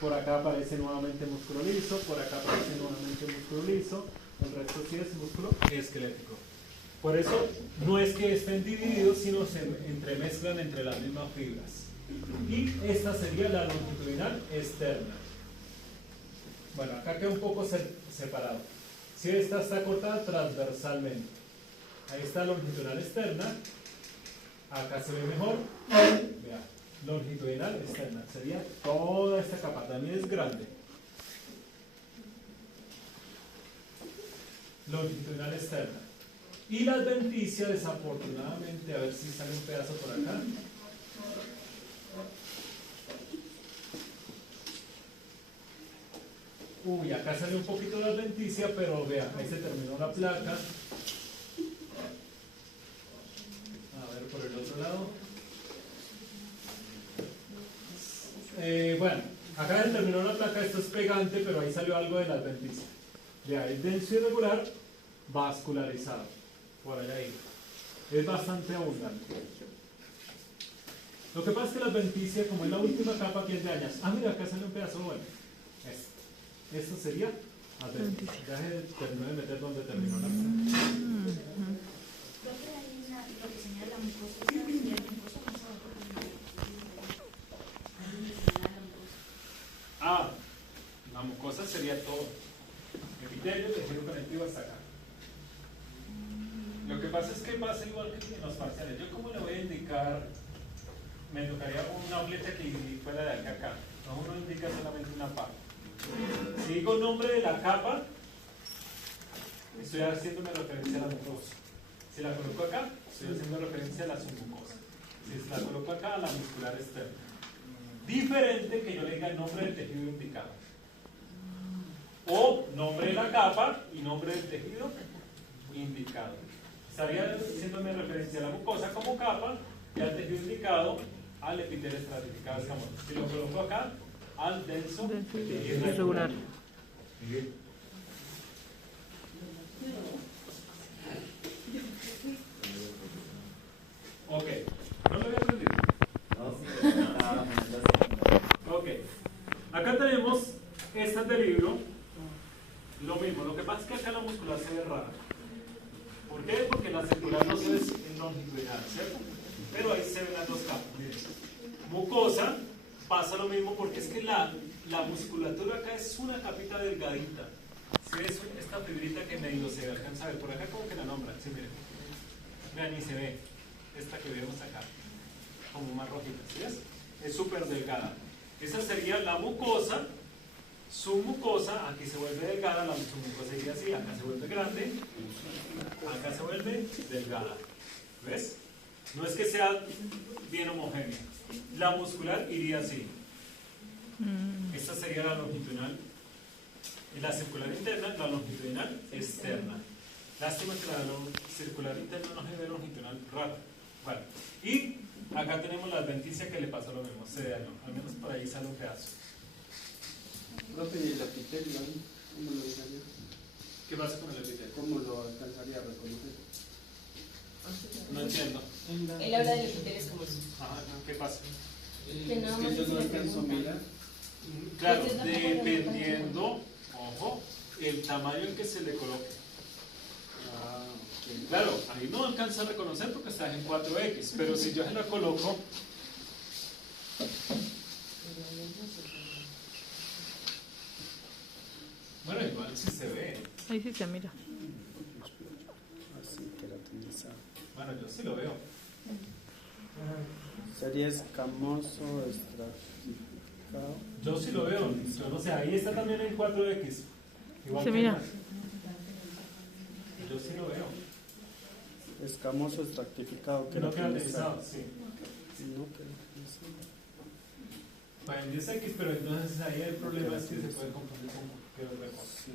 por acá aparece nuevamente músculo liso, por acá aparece nuevamente músculo liso, el resto sí es músculo esquelético. Por eso no es que estén divididos, sino se entremezclan entre las mismas fibras. Y esta sería la longitudinal externa. Bueno, acá queda un poco separado. Si esta está cortada transversalmente. Ahí está longitudinal externa. Acá se ve mejor. Vea, longitudinal externa. Sería toda esta capa. También es grande. Longitudinal externa. Y la adventicia, desafortunadamente, a ver si sale un pedazo por acá. Uy, acá sale un poquito la adventicia, pero vean, ahí se terminó la placa. A ver por el otro lado. bueno, acá determinó la placa, esto es pegante, pero ahí salió algo de la adventicia. De ahí denso irregular, vascularizado. Por ahí. Es bastante abundante. Lo que pasa es que la adventicia, como es la última capa, tiende a dañarse. Ah, mira, acá sale un pedazo bueno. Esto sería adventicia. Ya terminó de meter donde terminó la placa. Profe, hay lo que señala la mucosa, ¿esa sería la mucosa más abajo? Ahí señala la mucosa. Ah, la mucosa sería todo. Epitelio, tejido conectivo hasta acá. Lo que pasa es que pasa igual que en los parciales. Yo como le voy a indicar, me tocaría una flecha que fuera de acá a acá. No, uno indica solamente una parte. Si digo nombre de la capa, estoy haciéndome referencia a la mucosa. Si la coloco acá, estoy haciendo referencia a la submucosa. Si la coloco acá, a la muscular externa. Diferente que yo le diga el nombre del tejido indicado. O nombre de la capa y nombre del tejido indicado. Estaría haciéndome referencia a la mucosa como capa y al tejido indicado al epitelio estratificado escamoso. Si lo coloco acá, al denso irregular. Ok, ¿no lo había aprendido? Ok, acá tenemos estas del libro. Lo mismo, lo que pasa es que acá la muscular se ve rara. ¿Por qué? Porque la circular no se ve longitudinal, ¿cierto? Pero ahí se ven las dos capas. Miren. Mucosa pasa lo mismo porque es que la musculatura acá es una capita delgadita. ¿Sí ves esta fibrita que medio se alcanza a ver? Por acá como que la nombran, sí, miren. Vean, y se ve esta que vemos acá, como más rojita, ¿sí ves? Es súper delgada. Esa sería la mucosa. Submucosa, aquí se vuelve delgada, la submucosa iría así, acá se vuelve grande, acá se vuelve delgada. ¿Ves? No es que sea bien homogénea. La muscular iría así. Esta sería la longitudinal, la circular interna, la longitudinal externa. Lástima que la circular interna no se ve longitudinal raro. Bueno, y acá tenemos la adventicia que le pasa lo mismo, se dañó, al menos por ahí sale un pedazo. Profe, ¿y el epitelio ahí? ¿Cómo lo usaría? ¿Qué pasa con el epitelio? ¿Cómo lo alcanzaría a reconocer? No entiendo. Él habla de epitelio escamoso. Ajá, ¿qué pasa? Que nada más Es que yo se no le alcanzo a pregunta. mirar. Claro, Esta es la dependiendo, ojo, el tamaño en que se le coloque. Ah, ok. Claro, ahí no alcanza a reconocer porque está en 4X, pero si yo se la coloco, bueno, igual si se ve. Ahí sí se mira. Así, queratinizado. Bueno, yo sí lo veo. Sería escamoso, estratificado. Yo sí lo veo. Yo no sé, ahí está también en 4X. Igual Se que mira. acá. Yo sí lo veo. Escamoso, estratificado, No queratinizado, sí. No queratinizado. Bueno, en 10X, pero entonces ahí el problema es que se puede confundir con cualquier otra cosa. Sí.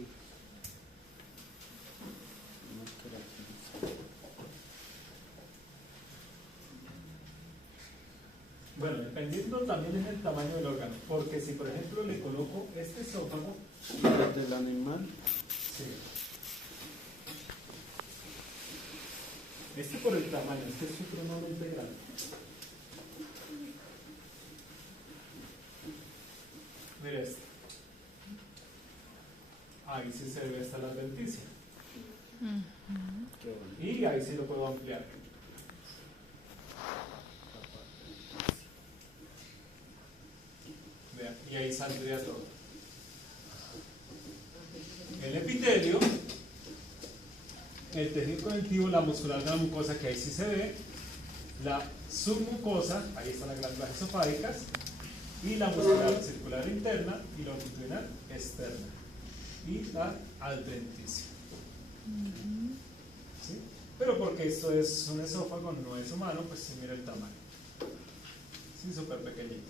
No queratinizado. Bueno, dependiendo también es el tamaño del órgano, porque si por ejemplo le coloco este esófago, ¿El del animal? sí. Este por el tamaño, este es supremamente grande. Mira este. Ahí sí se ve hasta la adventicia. Qué bonito. Y ahí sí lo puedo ampliar. Vean, y ahí saldría todo. El epitelio, el tejido conectivo, la muscular de la mucosa, que ahí sí se ve, la submucosa, ahí están las glándulas esofágicas, y la muscular circular interna y longitudinal externa, y la adventicia. ¿Sí? Pero porque esto es un esófago, no es humano, pues sí, mira el tamaño. Sí, súper pequeñito.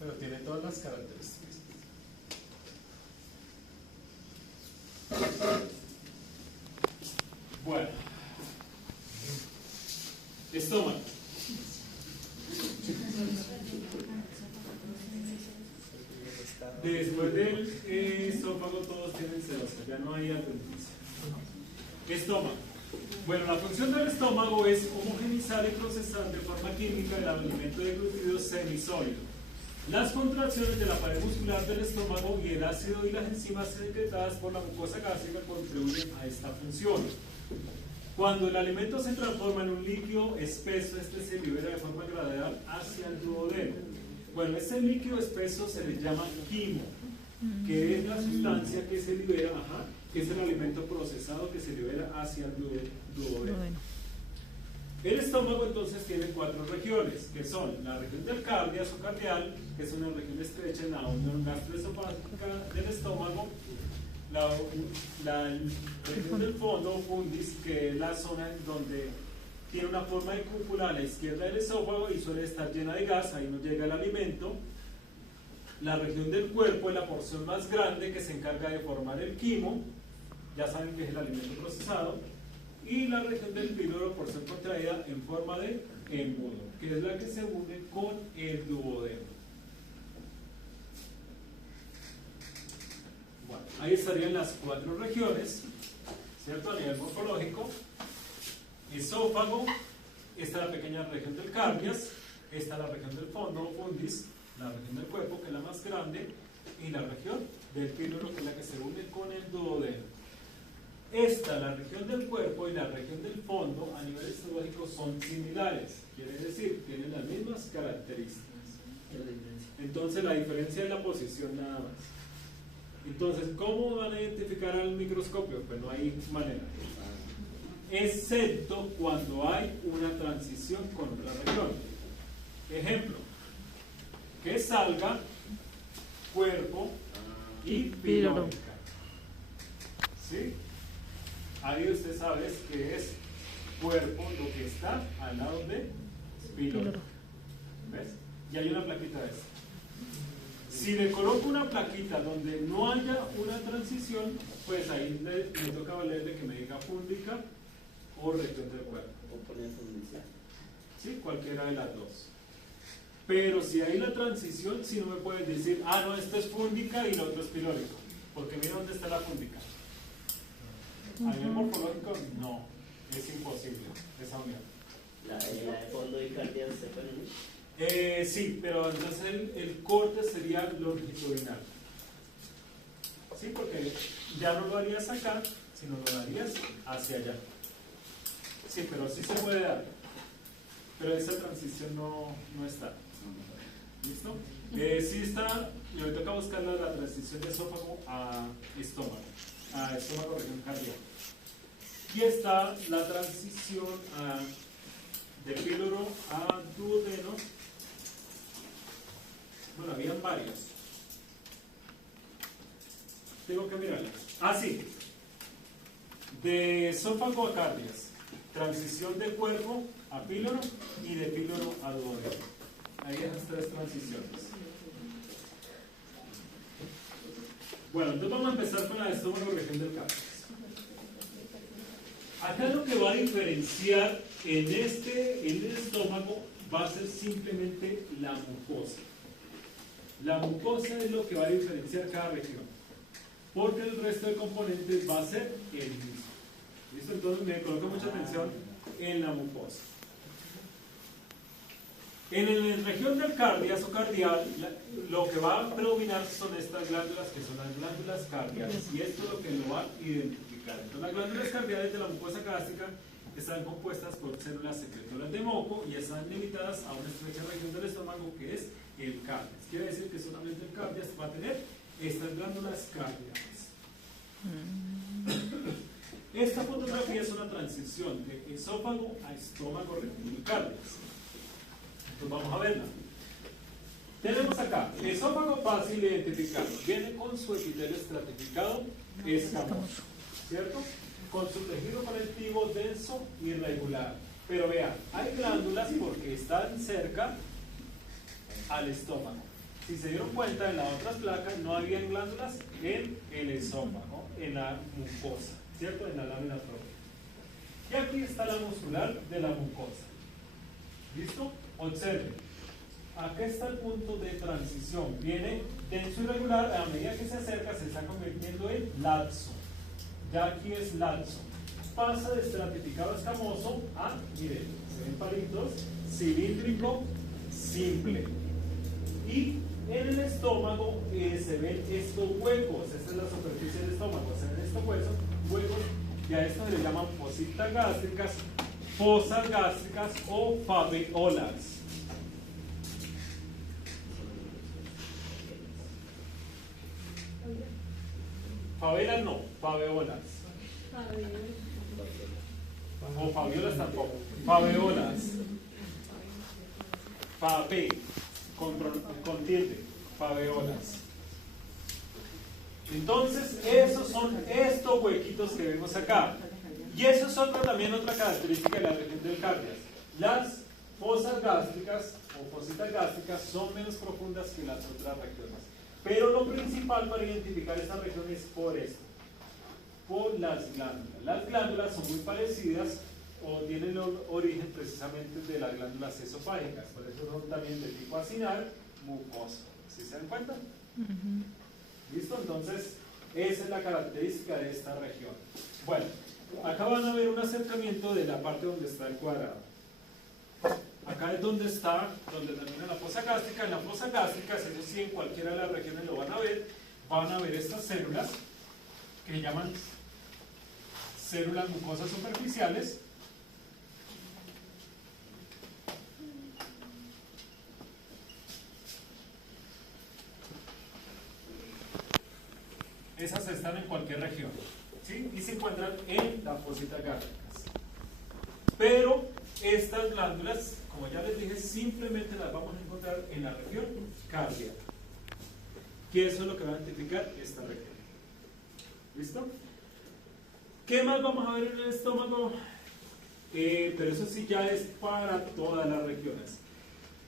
Pero tiene todas las características. Bueno. Estómago. Después del esófago todos tienen sedosa, ya no hay adventicia. Estómago. Bueno, la función del estómago es homogenizar y procesar de forma química el alimento deglutido semisólido. Las contracciones de la pared muscular del estómago y el ácido y las enzimas secretadas por la mucosa gástrica contribuyen a esta función. Cuando el alimento se transforma en un líquido espeso, este se libera de forma gradual hacia el duodeno. Bueno, ese líquido espeso se le llama quimo, que es la sustancia que se libera, que es el alimento procesado que se libera hacia el duodeno. El estómago entonces tiene 4 regiones, que son la región del cardias o cardial, que es una región estrecha en la unión gastroesofágica del estómago, la región del fondo o fundis, que es la zona en donde tiene una forma de cúpula a la izquierda del esófago y suele estar llena de gas, ahí no llega el alimento. La región del cuerpo es la porción más grande que se encarga de formar el quimo, ya saben que es el alimento procesado. Y la región del píloro, porción contraída en forma de embudo, que es la que se une con el duodeno. Bueno, ahí estarían las 4 regiones, ¿cierto? A nivel morfológico. Esófago, esta es la pequeña región del cardias, esta es la región del fondo o fundis, la región del cuerpo, que es la más grande, y la región del píloro, que es la que se une con el duodeno. La región del cuerpo y la región del fondo a nivel histológico son similares, quiere decir, tienen las mismas características. Entonces la diferencia es la posición nada más. Entonces, ¿cómo van a identificar al microscopio? Pues no hay manera. Excepto cuando hay una transición con otra región. Ejemplo, que salga cuerpo y pilórica. ¿Sí? Ahí usted sabe que es cuerpo lo que está al lado de píloro. ¿Ves? Y hay una plaquita de esta. Si le coloco una plaquita donde no haya una transición, pues ahí me toca valerle que me diga fúndica o región del cuerpo. O poner fundicia. Sí, cualquiera de las dos. Pero si hay la transición, si no me pueden decir, no, esto es fúndica y lo otro es pilórico. Porque mira dónde está la fúndica. A nivel morfológico, no, es imposible esa unión. La de fondo y cardias se pueden unir. Sí, pero entonces el corte sería longitudinal. Sí, porque ya no lo harías acá, sino lo harías hacia allá. Sí, pero sí se puede dar. Pero esa transición no está. ¿Listo? Sí está, y me toca buscar la transición de esófago a estómago. A estómago, región cardíaca. Y está la transición de píloro a duodeno. Bueno, habían varias. Tengo que mirarlas. Sí. De esófago a cardias. Transición de cuerpo a píloro y de píloro a duodeno. Hay esas 3 transiciones. Bueno, entonces vamos a empezar con la de estómago, región del cardias. Acá lo que va a diferenciar en el estómago va a ser simplemente la mucosa. La mucosa es lo que va a diferenciar cada región, porque el resto de componentes va a ser el mismo. ¿Listo? Entonces me coloca mucha atención en la mucosa. En la región del cardias o cardial, lo que va a predominar son estas glándulas, que son las glándulas cardiales, y esto es lo que lo va a identificar. Entonces, las glándulas cardiales de la mucosa gástrica están compuestas por células secretoras de moco y están limitadas a una estrecha región del estómago que es el cardias. Quiere decir que solamente el cardias va a tener estas glándulas cardiales. Esta fotografía es una transición de esófago a estómago, región del cardias. Entonces vamos a verla. Tenemos acá, el esófago fácil de identificar, viene con su epitelio estratificado escamoso, ¿cierto? Con su tejido conectivo denso y irregular. Pero vean, hay glándulas porque están cerca al estómago. Si se dieron cuenta, en las otras placas no había glándulas en el esófago, en la mucosa, ¿cierto? En la lámina propia. Y aquí está la muscular de la mucosa. ¿Listo? Observen. acá está el punto de transición. Viene denso irregular, a medida que se acerca se está convirtiendo en laxo. Ya aquí es laxo. Pasa de estratificado escamoso a, miren, se ven palitos, cilíndrico, simple. Y en el estómago se ven estos huecos. Esta es la superficie del estómago. Se ven estos huecos, y a esto se le llaman fositas gástricas, fosas gástricas o faveolas. Favelas no, faveolas. O fabiolas tampoco. Faveolas. Fave, con tilde. Faveolas. Entonces, esos son estos huequitos que vemos acá. Y eso es también otra característica de la región del cardias. Las fosas gástricas o fositas gástricas son menos profundas que las otras regiones. Pero lo principal para identificar esta región es por esto, por las glándulas. Las glándulas son muy parecidas o tienen el origen precisamente de las glándulas esofágicas, por eso son también de tipo acinar, mucosa. ¿Sí se dan cuenta? ¿Listo? Entonces, esa es la característica de esta región. Bueno, acá van a ver un acercamiento de la parte donde está el cuadrado. Acá es donde está, donde termina la fosa gástrica. En la fosa gástrica, eso sí, en cualquiera de las regiones lo van a ver estas células que llaman células mucosas superficiales. Esas están en cualquier región, ¿sí? Y se encuentran en las fositas gástricas. Pero estas glándulas, como ya les dije, simplemente las vamos a encontrar en la región cardíaca. Que eso es lo que va a identificar esta región. ¿Listo? ¿Qué más vamos a ver en el estómago? Pero eso sí ya es para todas las regiones.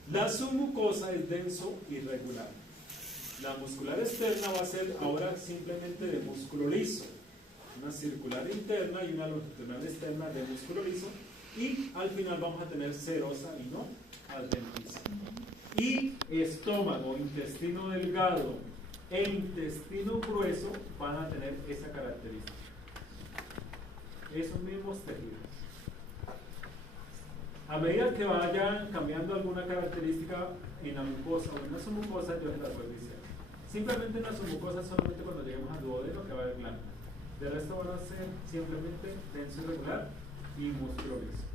La submucosa es denso irregular. La muscular externa va a ser ahora simplemente de músculo liso. Una circular interna y una longitudinal externa de músculo liso. Y al final vamos a tener serosa y no adventicia. Y estómago, intestino delgado e intestino grueso van a tener esa característica. Esos mismos tejidos. A medida que vayan cambiando alguna característica en la mucosa o en la submucosa, yo se las voy diciendo. Simplemente en la submucosa solamente cuando lleguemos al duodeno que va a haber glándula. De resto van a ser simplemente denso irregular y músculo liso,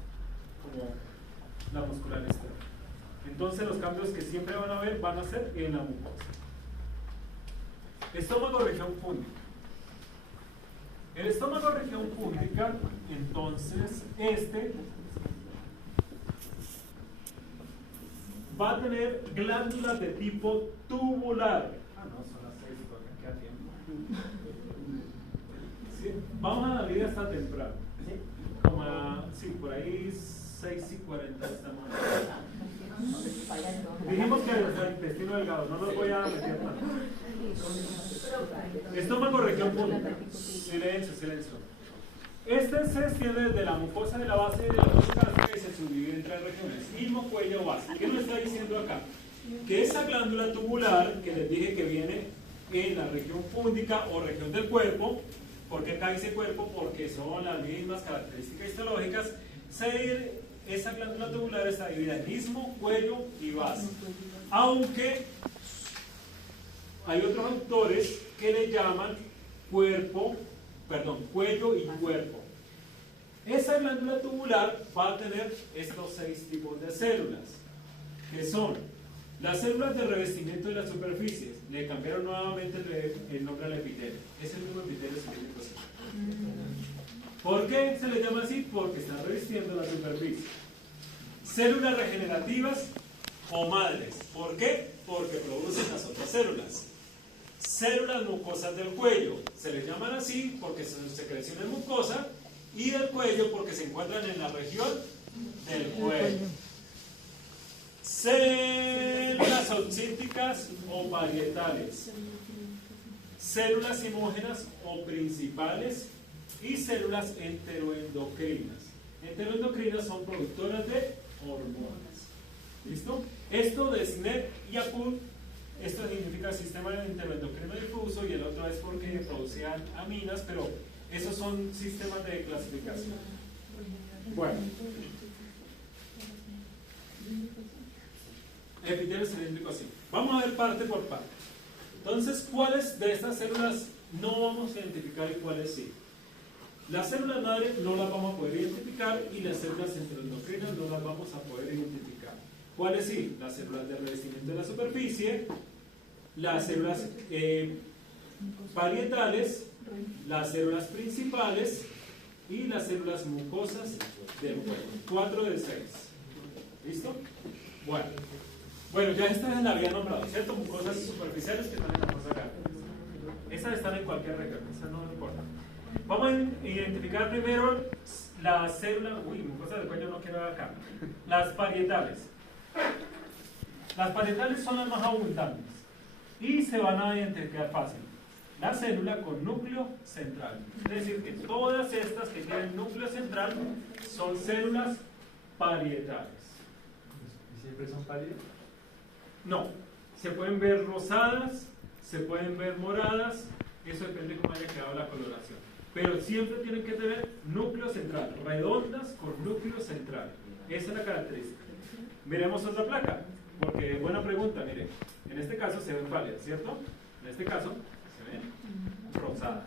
como la muscular externa. Entonces los cambios que siempre van a haber van a ser en la mucosa. Estómago región púndica. El estómago región púndica, entonces va a tener glándulas de tipo tubular. No, son las 6, porque queda tiempo. ¿Sí? Vamos a la vida hasta temprano. ¿Sí? Por ahí 6:40 estamos. Dijimos que el intestino delgado, no nos voy a meter más. Estómago región púndica. Silencio, silencio. Este se extiende desde la mucosa de la base de la fosa gástrica y se subdivide en 3 regiones: ilmo, cuello, base. ¿Qué nos está diciendo acá? Que esa glándula tubular, que les dije que viene en la región púndica o región del cuerpo, ¿por qué acá dice cuerpo? Porque son las mismas características histológicas. Esa glándula tubular está dividida en istmo, cuello y base. Aunque hay otros autores que le llaman cuello y cuerpo. Esa glándula tubular va a tener estos 6 tipos de células, que son las células de revestimiento de las superficies. Le cambiaron nuevamente el nombre al epitelio. Es el mismo epitelio cilíndrico. ¿Por qué se le llama así? Porque está revistiendo la superficie. Células regenerativas o madres. ¿Por qué? Porque producen las otras células. Células mucosas del cuello. Se les llaman así porque su secreción es mucosa, y del cuello porque se encuentran en la región del cuello. Células oxíticas o parietales. Células imógenas o principales. Y células enteroendocrinas. Enteroendocrinas son productoras de hormonas. ¿Listo? Esto de SNP y APUR, esto significa Sistema Interoendocrino Difuso y el otro es porque producían aminas, pero esos son sistemas de clasificación. Bueno, epitelio cilíndrico sí. Vamos a ver parte por parte. Entonces, ¿cuáles de estas células no vamos a identificar y cuáles sí? Las células madre no las vamos a poder identificar y las células enteroendocrinas no las vamos a poder identificar. ¿Cuáles sí? Las células de revestimiento de la superficie, las células parietales, las células principales y las células mucosas del cuello. 4 de 6. ¿Listo? Bueno, ya estas la había nombrado, ¿cierto? Mucosas superficiales que están en la fosa gástrica. Esas están en cualquier región, esas no importa. Vamos a identificar primero las células, mucosas del cuello no quiero ver acá. Las parietales. Las parietales son las más abundantes y se van a identificar fácil. La célula con núcleo central. Es decir, que todas estas que tienen núcleo central son células parietales. ¿Y siempre son pálidas? No, se pueden ver rosadas, se pueden ver moradas, eso depende de cómo haya quedado la coloración. Pero siempre tienen que tener núcleo central, redondas con núcleo central. Esa es la característica. Miremos otra placa, porque buena pregunta, mire. En este caso se ven pálidas, ¿cierto? En este caso se ven rosadas.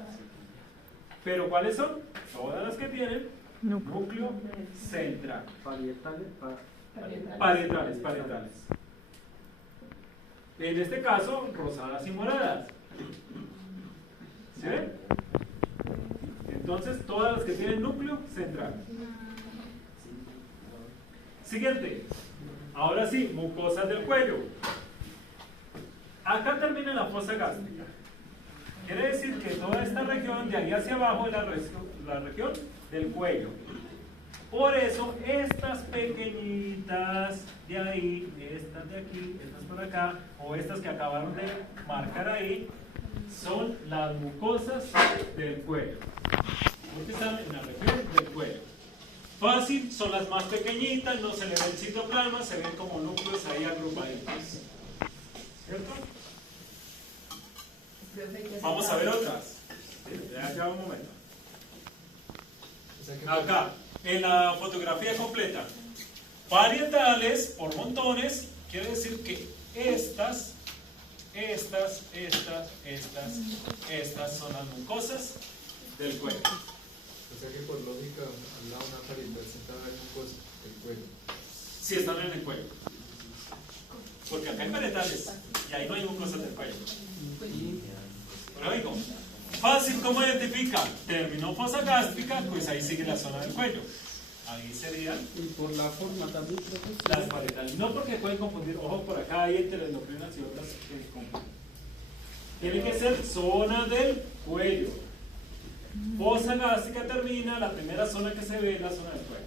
Pero ¿cuáles son? Todas las que tienen núcleo central. Parietales. En este caso, rosadas y moradas. ¿Sí ven? Entonces, todas las que tienen núcleo central. Siguiente. Ahora sí, mucosas del cuello. Acá termina la fosa gástrica. Quiere decir que toda esta región de ahí hacia abajo es la región del cuello. Por eso, estas pequeñitas de ahí, estas de aquí, estas por acá, o estas que acabaron de marcar ahí, son las mucosas del cuello. Porque están en la región del cuello. Fácil, son las más pequeñitas, no se le ve el citoplasma, se ven como núcleos ahí agrupaditos. ¿Cierto? Vamos a ver otras. Ya un momento. Acá, en la fotografía completa. Parietales por montones, quiere decir que estas son las mucosas del cuello. O sea que por lógica, al lado de una parietal sentada hay mucosas del cuello. Si están en el cuello. Porque acá hay parietales y ahí no hay mucosas del cuello. Pero digo, fácil, ¿cómo identifica? Terminó fosa gástrica, pues ahí sigue la zona del cuello. Ahí serían Y por la forma también, profesor. las parietales. No porque pueden confundir, ojo, por acá hay enteroendocrinas y otras que confunden. Tiene que ser zona del cuello. Fosa gástrica termina, la primera zona que se ve es la zona del cuello.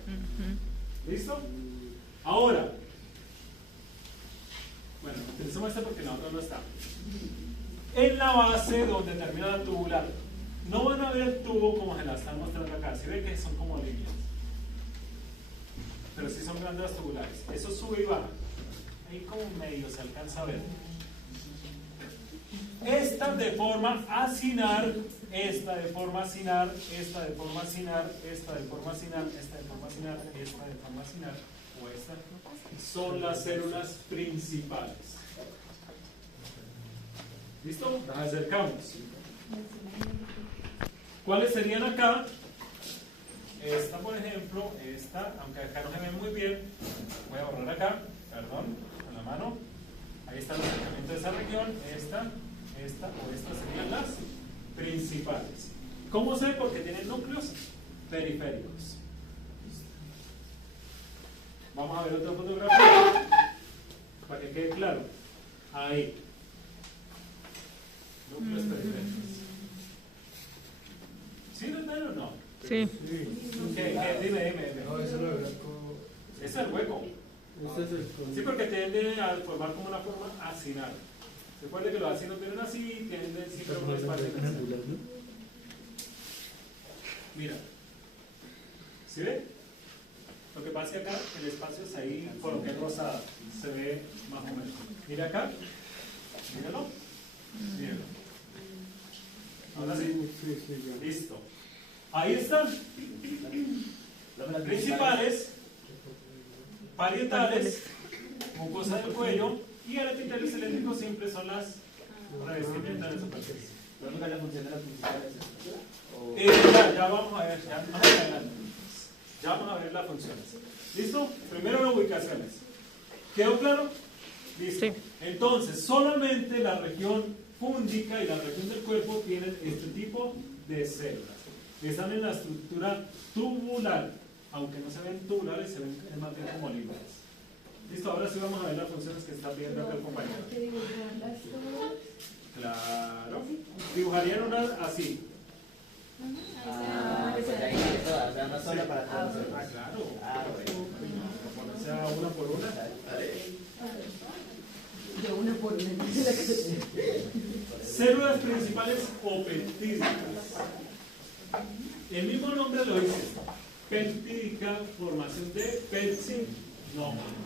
¿Listo? Ahora, bueno, utilizamos esta porque la otra no está. En la base donde termina la tubular, no van a ver el tubo como se la están mostrando acá. Si ven que son como líneas, pero sí son glándulas tubulares. Eso sube y baja. Ahí como medio se alcanza a ver. Esta de forma acinar, esta de forma acinar, esta de forma acinar, esta de forma acinar, esta de forma acinar, esta de forma acinar, o esta, son las células principales. ¿Listo? Las acercamos. ¿Cuáles serían acá? Esta, por ejemplo, esta, aunque acá no se ve muy bien, voy a borrar acá, perdón, con la mano. Ahí está el acercamiento de esa región, esta o estas serían las principales. ¿Cómo sé? Porque tienen núcleos periféricos. Vamos a ver otra fotografía para que quede claro. Ahí. Núcleos periféricos. ¿Sí lo ven o no? Sí. ¿Qué? Dime. No, eso lo blanco. Ese es el hueco. Este es el Sí, porque tiende a formar como una forma acinar. Recuerde que los acinos vienen así, tienden siempre a una espacio acinar. Mira. ¿Sí ve? Lo que pasa acá, el espacio es ahí, por lo que es rosada, se ve más o menos. Mira acá, míralo, míralo. Ahora sí, listo. Ahí están. Las principales, parietales, mucosa del cuello y el epitelio cilíndrico simple son las revestimientos de la superficie. ¿Podemos ver la función de las principales? Ya vamos a ver, ya más adelante. Ya vamos a ver las funciones. ¿Listo? Primero las ubicaciones. ¿Quedó claro? Listo. Sí. Entonces, solamente la región fúngica y la región del cuerpo tienen este tipo de células. Están en la estructura tubular. Aunque no se ven tubulares, se ven más bien como líneas. Listo, ahora sí vamos a ver las funciones que está pidiendo acá el compañero. Claro. Dibujarían una así. Pues ahí tiene todas, o sea, no solo para todos. Claro. Bueno. O sea, una por una. De una por una. Células principales o peptídicas. El mismo nombre lo dice. Peptídica, formación de pepsinógeno.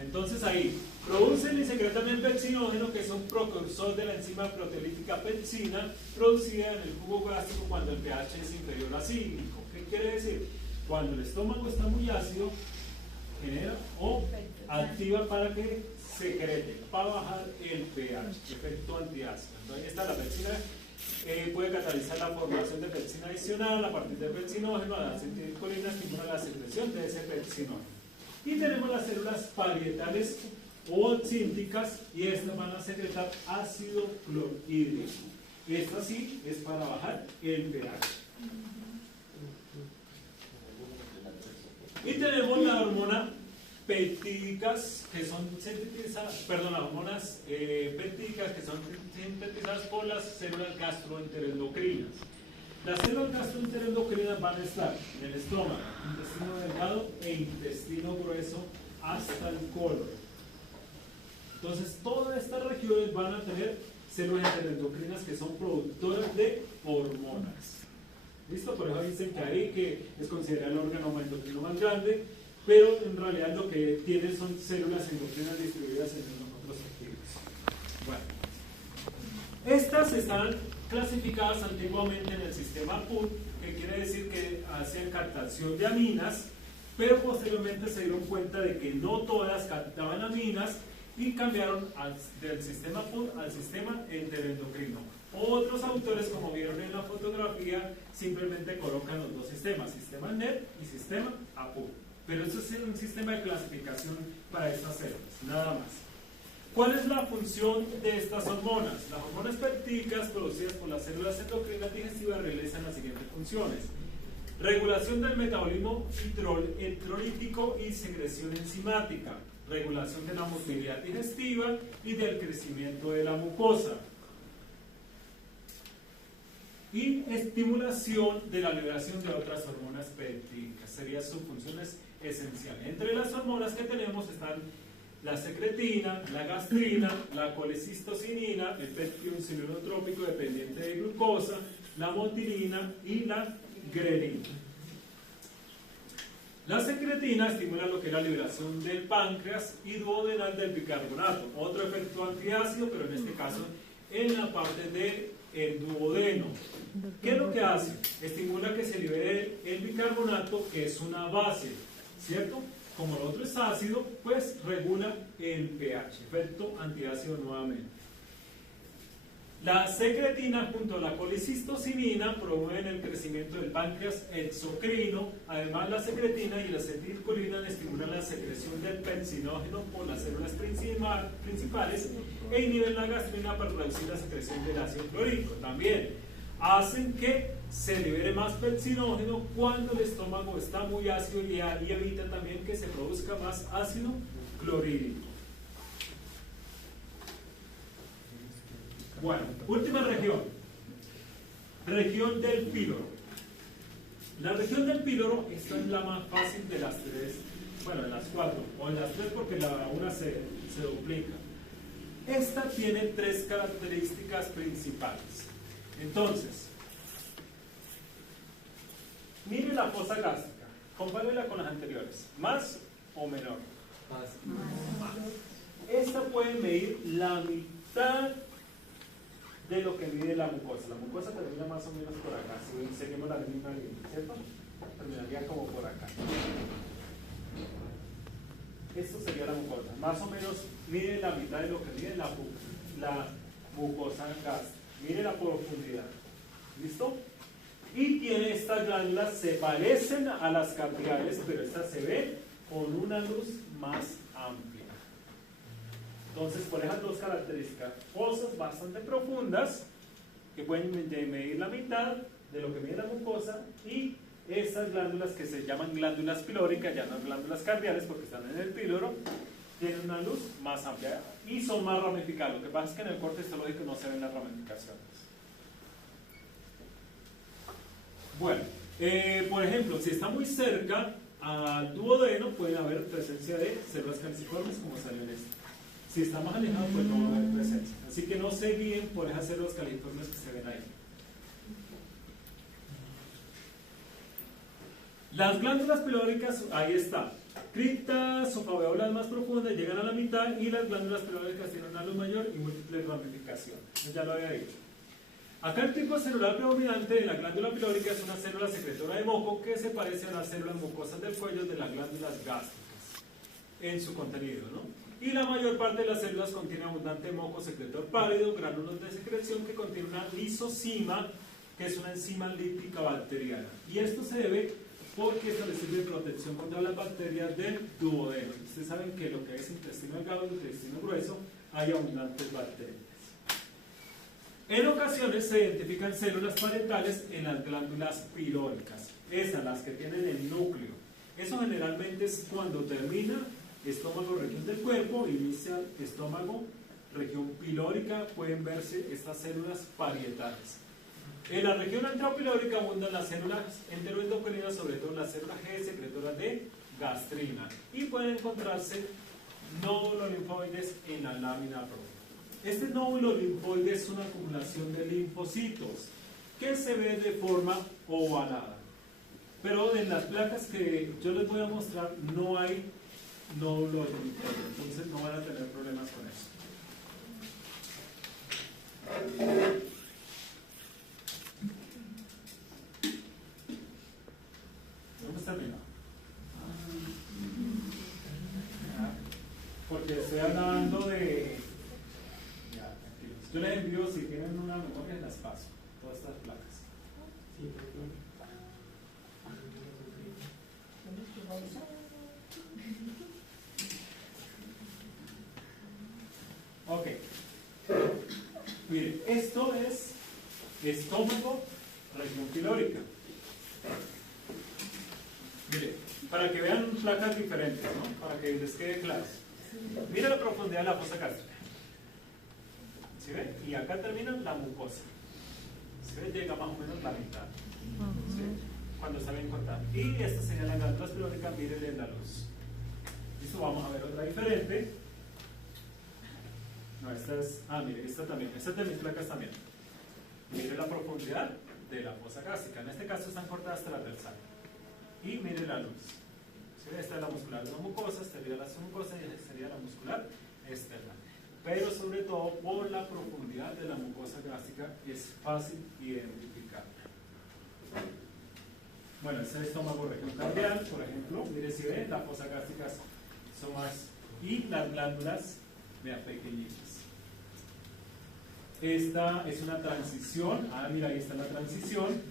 Entonces ahí, producen y secretan el pepsinógeno, que es un precursor de la enzima proteolítica pepsina, producida en el jugo gástrico cuando el pH es inferior a 5. ¿Qué quiere decir? Cuando el estómago está muy ácido, genera o activa para que secrete, para bajar el pH, efecto antiácido. Entonces, esta la pepsina puede catalizar la formación de pepsina adicional a partir del pepsinógeno, a la acetilcolina, estimula la secreción de ese pepsinógeno. Y tenemos las células parietales o oxínticas, y estas van a secretar ácido clorhídrico. Esta sí es para bajar el pH. Y tenemos la hormona peptídicas, que son sintetizadas, perdón, las hormonas peptídicas que son sintetizadas por las células gastroenteroendocrinas. Las células gastroenteroendocrinas van a estar en el estómago, intestino delgado e intestino grueso hasta el colon. Entonces, todas estas regiones van a tener células enteroendocrinas que son productoras de hormonas. ¿Listo? Por eso dicen que ahí que es considerado el órgano endocrino más grande, pero en realidad lo que tiene son células endocrinas distribuidas en los otros tejidos. Bueno, estas están clasificadas antiguamente en el sistema PUT, que quiere decir que hacen captación de aminas, pero posteriormente se dieron cuenta de que no todas captaban aminas y cambiaron del sistema PUT al sistema enteroendocrino. Otros autores, como vieron en la fotografía, simplemente colocan los dos sistemas, sistema NET y sistema APUT. Pero eso es un sistema de clasificación para estas células, nada más. ¿Cuál es la función de estas hormonas? Las hormonas peptídicas producidas por las células endocrinas digestivas realizan las siguientes funciones: regulación del metabolismo electrolítico y secreción enzimática, regulación de la motilidad digestiva y del crecimiento de la mucosa, y estimulación de la liberación de otras hormonas peptídicas. Serían sus funciones esenciales. Entre las hormonas que tenemos están la secretina, la gastrina, la colecistocinina, el péptido insulinotrópico dependiente de glucosa, la motilina y la grelina. La secretina estimula lo que es la liberación del páncreas y duodenal del bicarbonato, otro efecto antiácido, pero en este caso en la parte del duodeno. ¿Qué es lo que hace? Estimula que se libere el bicarbonato, que es una base, ¿cierto? Como el otro es ácido, pues regula el pH, efecto antiácido nuevamente. La secretina junto a la colecistocinina promueven el crecimiento del páncreas exocrino. Además, la secretina y la acetilcolina estimulan la secreción del pepsinógeno por las células principales e inhiben la gastrina para producir la secreción del ácido clorhídrico. También hacen que se libere más pepsinógeno cuando el estómago está muy ácido y evita también que se produzca más ácido clorhídrico. Bueno, última región. Región del píloro. La región del píloro, esta es la más fácil de las tres, bueno, de las cuatro, o de las tres porque la una se duplica. Esta tiene tres características principales. Entonces, mire la fosa gástrica. Compárela con las anteriores. ¿Más o menor? Más. Más. Esta puede medir la mitad de lo que mide la mucosa. La mucosa termina más o menos por acá. Si seguimos la misma línea, ¿cierto? Terminaría como por acá. Esto sería la mucosa. Más o menos mide la mitad de lo que mide la mucosa gástrica. Mire la profundidad. ¿Listo? Y tiene estas glándulas, se parecen a las capilares, pero estas se ven con una luz más amplia. Entonces, por esas dos características, fosas bastante profundas, que pueden medir la mitad de lo que mide la mucosa, y estas glándulas que se llaman glándulas pilóricas, ya no glándulas cardiales porque están en el píloro, tienen una luz más amplia y son más ramificadas. Lo que pasa es que en el corte histológico no se ven las ramificaciones. Bueno, por ejemplo, si está muy cerca al duodeno, puede haber presencia de células calciformes, como salió en este. Si está más alejado, pues no va a haber presencia. Así que no se guíen por esas células calciformes que se ven ahí. Las glándulas pilóricas, ahí está. Criptas o alveolas más profundas llegan a la mitad y las glándulas pilóricas tienen una luz mayor y múltiples ramificaciones. Ya lo había dicho. Acá el tipo celular predominante de la glándula pilórica es una célula secretora de moco que se parece a las células mucosas del cuello de las glándulas gástricas en su contenido, ¿no? Y la mayor parte de las células contiene abundante moco secretor pálido, gránulos de secreción que contiene una lisocima, que es una enzima lípica bacteriana. Y esto se debe porque esto le sirve de protección contra las bacterias del duodeno. Ustedes saben que lo que es intestino delgado y intestino grueso hay abundantes bacterias. En ocasiones se identifican células parietales en las glándulas pilóricas, esas las que tienen el núcleo. Eso generalmente es cuando termina estómago, región del cuerpo, inicia estómago, región pilórica, pueden verse estas células parietales. En la región entropilórica abundan las células enteroendocrinas, sobre todo las células G secretoras de gastrina, y pueden encontrarse nódulos linfoides en la lámina profunda. Este nódulo linfoide es una acumulación de linfocitos que se ve de forma ovalada. Pero en las placas que yo les voy a mostrar no hay nódulo linfoide, entonces no van a tener problemas con eso. ¿Dónde está terminado? Porque estoy hablando de... Yo les envío, si tienen una memoria, las paso, todas estas placas. Ok. Miren, esto es estómago, región pilórica. Miren, para que vean placas diferentes, ¿no? Para que les quede claro. Miren la profundidad de la fosa gástrica. ¿Sí ve? Y acá termina la mucosa. ¿Sí ve? Llega más o menos la mitad. ¿Sí? Cuando está bien cortada. Y esta sería la glándula pilórica, mírenle la luz. Listo, vamos a ver otra diferente. No, esta es. Ah, mire, esta también. Esta es de mis placas también. Mire la profundidad de la fosa gástrica. En este caso están cortadas hasta la transversal. Y mire la luz. ¿Sí? Esta es la muscular de la mucosa, esta sería la submucosa y esta sería la muscular externa. Pero sobre todo por la profundidad de la mucosa gástrica es fácil identificar. Bueno, ese estómago región cardial, por ejemplo, mire si ven, las fosas gástricas son más, y las glándulas, vean, pequeñitas. Esta es una transición, mira, ahí está la transición,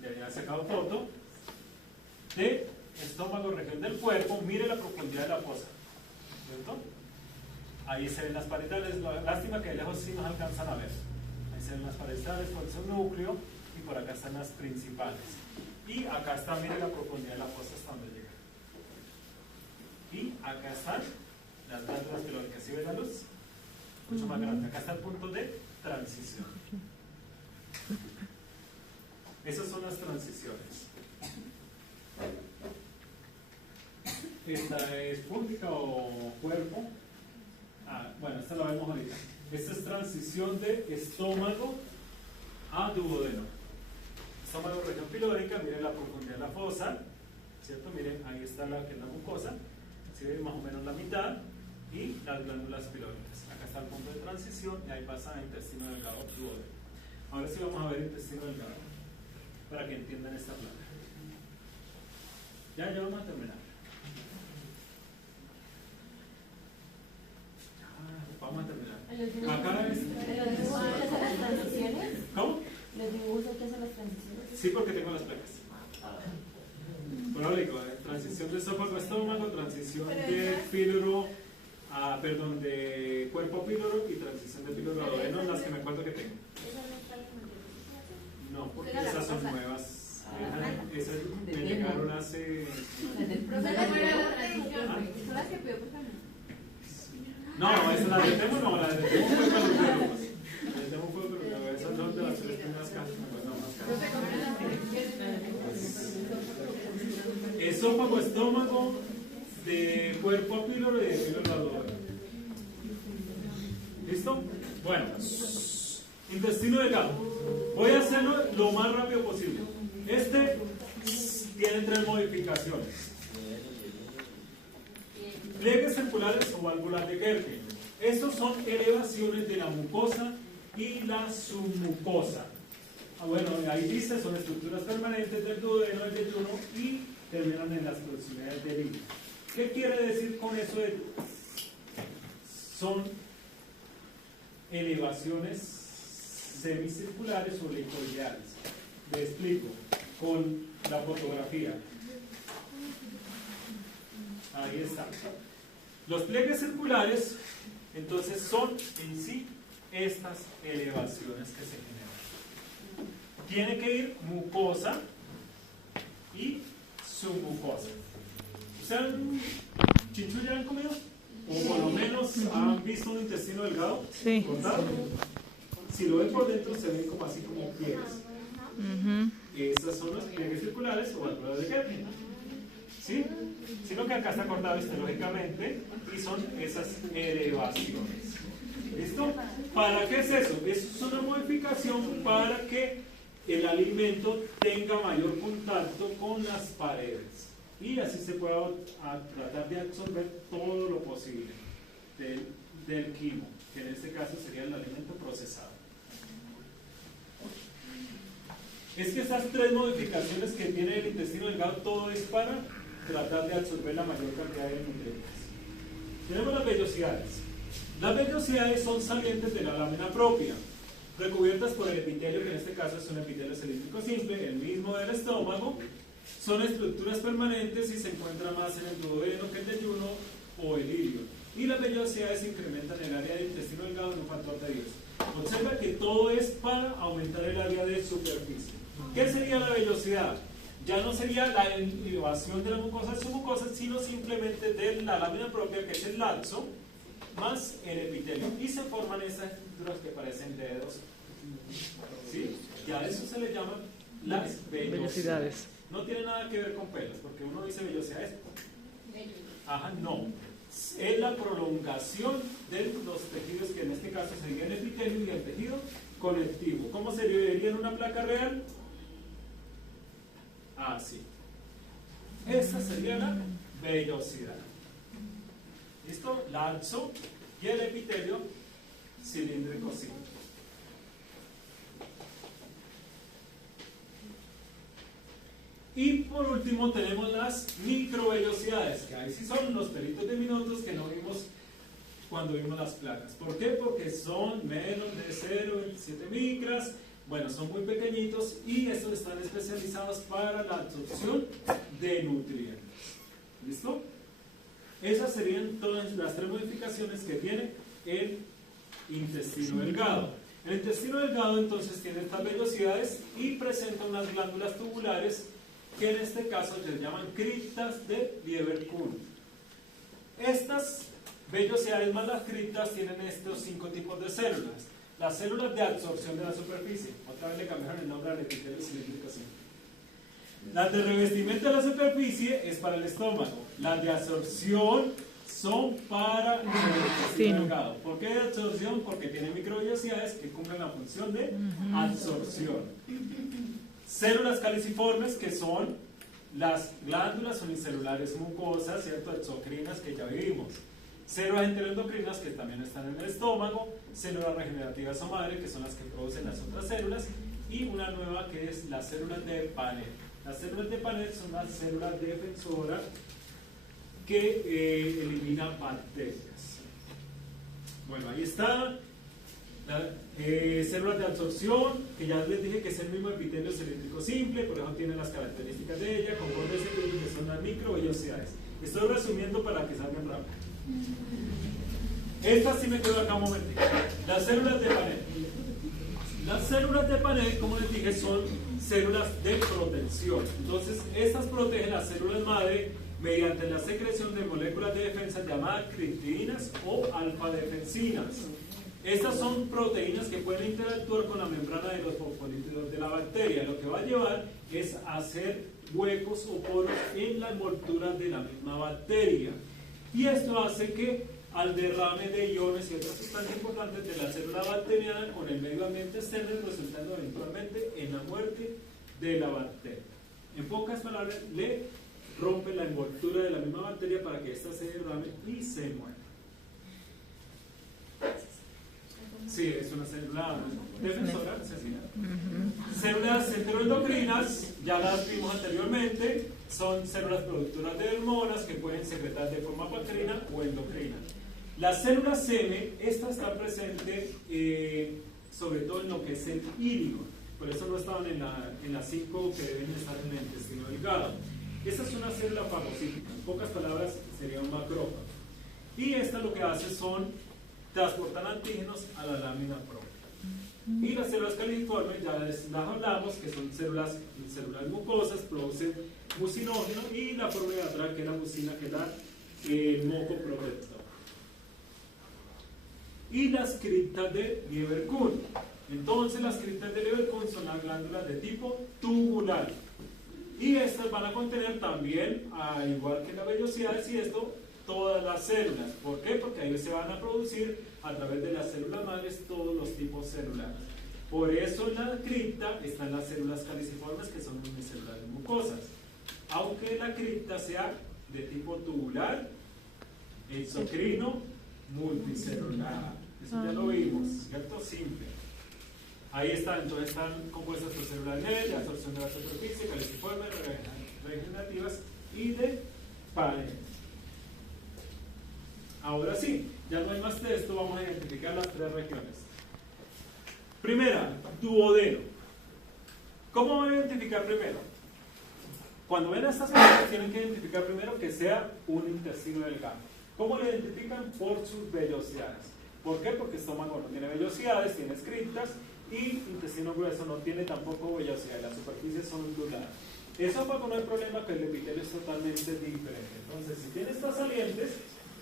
ya he sacado foto, de estómago, región del cuerpo, mire la profundidad de la fosa, ¿cierto? Ahí se ven las parietales, lástima que de lejos sí nos alcanzan a ver. Ahí se ven las parietales por ese núcleo y por acá están las principales. Y acá está, mire la profundidad de la fosa hasta donde llega. Y acá están las glándulas pilóricas, ¿sí ven la luz? Mucho más grande. Acá está el punto de transición. Esas son las transiciones. Esta es pública o cuerpo. Bueno, esta la vemos ahorita. Esta es transición de estómago a duodeno. Estómago, región pilórica, miren la profundidad de la fosa. ¿cierto? Miren, ahí está la que es la mucosa, ¿sí? Más o menos la mitad, y las glándulas pilóricas. Acá está el punto de transición y ahí pasa el intestino delgado duodeno. Ahora sí vamos a ver el intestino delgado para que entiendan esta placa. Ya vamos a terminar. Vamos a terminar. Acá es. ¿Los dibujos que hacen las transiciones? ¿Cómo? ¿Los dibujos que hacen las transiciones? Sí, porque tengo las placas. Bueno, le digo, transición de esófago a estómago, transición de píloro a, perdón, de cuerpo a píloro y transición de píloro a duodeno, las que me acuerdo que tengo. No, porque esas son nuevas. Esas me llegaron hace. No, esa la de Temo no, la de Temo fue para los biólogos. La de Temo fue para los biólogos. Esas son de las tres primeras cajas, esófago, estómago, de cuerpo a píloro y de píloro a duodeno. ¿Listo? Bueno, intestino delgado. Voy a hacerlo lo más rápido posible. Este tiene 3 modificaciones: pliegues circulares o válvulas de Gerke. Estos son elevaciones de la mucosa y la submucosa. Bueno, ahí dice, son estructuras permanentes del duodeno, del yeyuno y terminan en las proximidades del hígado. ¿Qué quiere decir con eso? Son elevaciones semicirculares o helicoidales. Le explico con la fotografía. Ahí está. Los pliegues circulares, entonces, son en sí estas elevaciones que se generan. Tiene que ir mucosa y submucosa. ¿Ustedes chinchullo ya han comido? O por lo menos han visto un intestino delgado cortado. Si lo ven por dentro se ven como así como pliegues. Esas son los pliegues circulares o válvulas de Gerke. ¿Sí? Sino que acá está cortado histológicamente y son esas elevaciones. ¿Listo? ¿Para qué es eso? Es una modificación para que el alimento tenga mayor contacto con las paredes y así se pueda tratar de absorber todo lo posible del quimo, que en este caso sería el alimento procesado. Es que estas 3 modificaciones que tiene el intestino delgado, todo es para tratar de absorber la mayor cantidad de nutrientes. Tenemos las vellosidades. Las vellosidades son salientes de la lámina propia, recubiertas por el epitelio, que en este caso es un epitelio cilíndrico simple, el mismo del estómago. Son estructuras permanentes y se encuentra más en el duodeno que el yeyuno o el ilio. Y las vellosidades incrementan el área del intestino delgado en un factor de 10. Observa que todo es para aumentar el área de superficie. ¿Qué sería la vellosidad? Ya no sería la elevación de la mucosa submucosa, sino simplemente de la lámina propia, que es el laxo, más el epitelio. Y se forman esas estructuras que parecen dedos. ¿Sí? Y a eso se le llaman las vellosidades. No tiene nada que ver con pelos, porque uno dice vellosidades. Ajá, no. Es la prolongación de los tejidos, que en este caso sería el epitelio y el tejido conectivo. ¿Cómo se dividiría en una placa real? Así. Esta sería la vellosidad. ¿Listo? Laxo y el epitelio cilíndrico simple. Y por último tenemos las microvellosidades, que ahí sí son los pelitos diminutos que no vimos cuando vimos las placas. ¿Por qué? Porque son menos de 0,27 micras. Bueno, son muy pequeñitos y estos están especializados para la absorción de nutrientes. ¿Listo? Esas serían todas las 3 modificaciones que tiene el intestino delgado. El intestino delgado entonces tiene estas vellosidades y presenta unas glándulas tubulares que en este caso se llaman criptas de Lieberkühn. Estas vellosidades más las criptas tienen estos 5 tipos de células. Las células de absorción de la superficie, otra vez le cambiaron el nombre al epitelio cilíndrico simple. Las de revestimiento de la superficie es para el estómago. Las de absorción son para el intestino delgado. ¿Por qué de absorción? Porque tienen microvellosidades que cumplen la función de absorción. Células caliciformes, que son Las glándulas unicelulares mucosas, ¿cierto? Exocrinas, que ya vivimos. Células enteroendocrinas, que también están en el estómago. Células regenerativas o madre, que son las que producen las otras células. Y una nueva que es las células de Paneth. Las células de Paneth son las células defensoras que eliminan bacterias. Bueno, ahí está. Células de absorción, que ya les dije que es el mismo epitelio cilíndrico simple, por eso tiene las características de ella, con bordes cilíndricos que son las microvellosidades. Estoy resumiendo para que salgan rápido. Esta sí me quedo acá un momentito. Las células de Paneth. Las células de Paneth, como les dije, son células de protección. Entonces, estas protegen las células madre mediante la secreción de moléculas de defensa llamadas criptinas o alfa-defensinas. Estas son proteínas que pueden interactuar con la membrana de los fosfolípidos de la bacteria. Lo que va a llevar es a hacer huecos o poros en la envoltura de la misma bacteria. Y esto hace que al derrame de iones y otras sustancias importantes de la célula bacteriana con el medio ambiente externo, resultando eventualmente en la muerte de la bacteria. En pocas palabras, le rompe la envoltura de la misma bacteria para que ésta se derrame y se muera. Sí, es una célula defensora asesina. Células enteroendocrinas, ya las vimos anteriormente, son células productoras de hormonas que pueden secretar de forma paterina o endocrina. Las células seme, esta está presente sobre todo en lo que es el hígado, por eso no estaban en las 5 que deben estar en el intestino delgado. Esta es una célula fagocítica, en pocas palabras sería un macrófago. Y esta lo que hace son transportan antígenos a la lámina propia. Y las células caliciformes, ya las hablamos, que son células mucosas, producen mucinógeno y la forma de atrás, que es la mucina, que da el moco protector. Y las criptas de Lieberkühn. Entonces, las criptas de Lieberkühn son las glándulas de tipo tubular. Y estas van a contener también, al igual que las vellosidades y esto, todas las células. ¿Por qué? Porque ahí se van a producir a través de las células madres todos los tipos celulares. Por eso en la cripta están las células caliciformes, que son unicelulares mucosas. Aunque la cripta sea de tipo tubular, exocrino, multicelular. Eso ya lo vimos, ¿cierto? Simple. Ahí están, entonces están compuestas por células LED, de absorción de la superficie, caliciformes, regenerativas y de Paneth. Ahora sí, ya no hay más texto, vamos a identificar las 3 regiones. Primera, duodeno. ¿Cómo van a identificar primero? Cuando ven estas cosas, tienen que identificar primero que sea un intestino delgado. ¿Cómo lo identifican? Por sus vellosidades. ¿Por qué? Porque estómago no tiene vellosidades, tiene criptas, y intestino grueso no tiene tampoco vellosidades, las superficies son onduladas. Eso para no hay problema, que el epitelio es totalmente diferente. Entonces, si tiene estas salientes,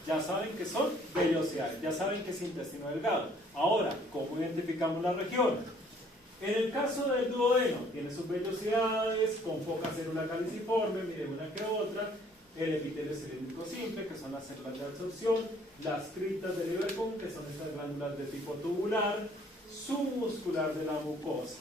ya saben que son vellosidades, ya saben que es intestino delgado. Ahora, ¿cómo identificamos la región? En el caso del duodeno, tiene sus vellosidades, con poca célula caliciforme, mire una que otra, el epitelio cilíndrico simple, que son las células de absorción, las criptas de Lieberkühn, que son estas glándulas de tipo tubular, submuscular de la mucosa.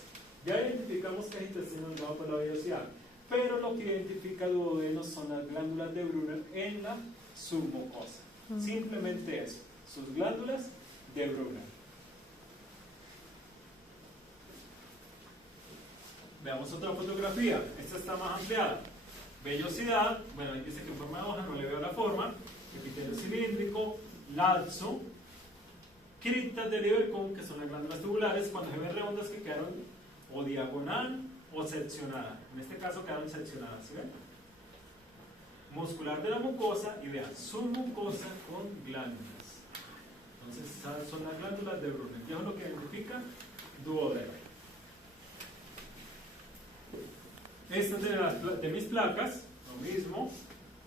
Ya identificamos que es intestino delgado por la vellosidad, pero lo que identifica el duodeno son las glándulas de Brunner en la submucosa. Simplemente eso, sus glándulas de Brunner. Veamos otra fotografía, esta está más ampliada. Vellosidad, bueno, ahí dice que en forma de hoja, no le veo la forma. Epitelio cilíndrico, laxo, criptas de Lieberkühn, que son las glándulas tubulares, cuando se ven redondas que quedaron o diagonal o seccionada. En este caso quedaron seccionadas, ¿sí ven? Muscular de la mucosa, y vean, submucosa con glándulas. Entonces, esas son las glándulas de Brunner. ¿Qué es lo que identifica? Duodeno. Esta es de mis placas, lo mismo,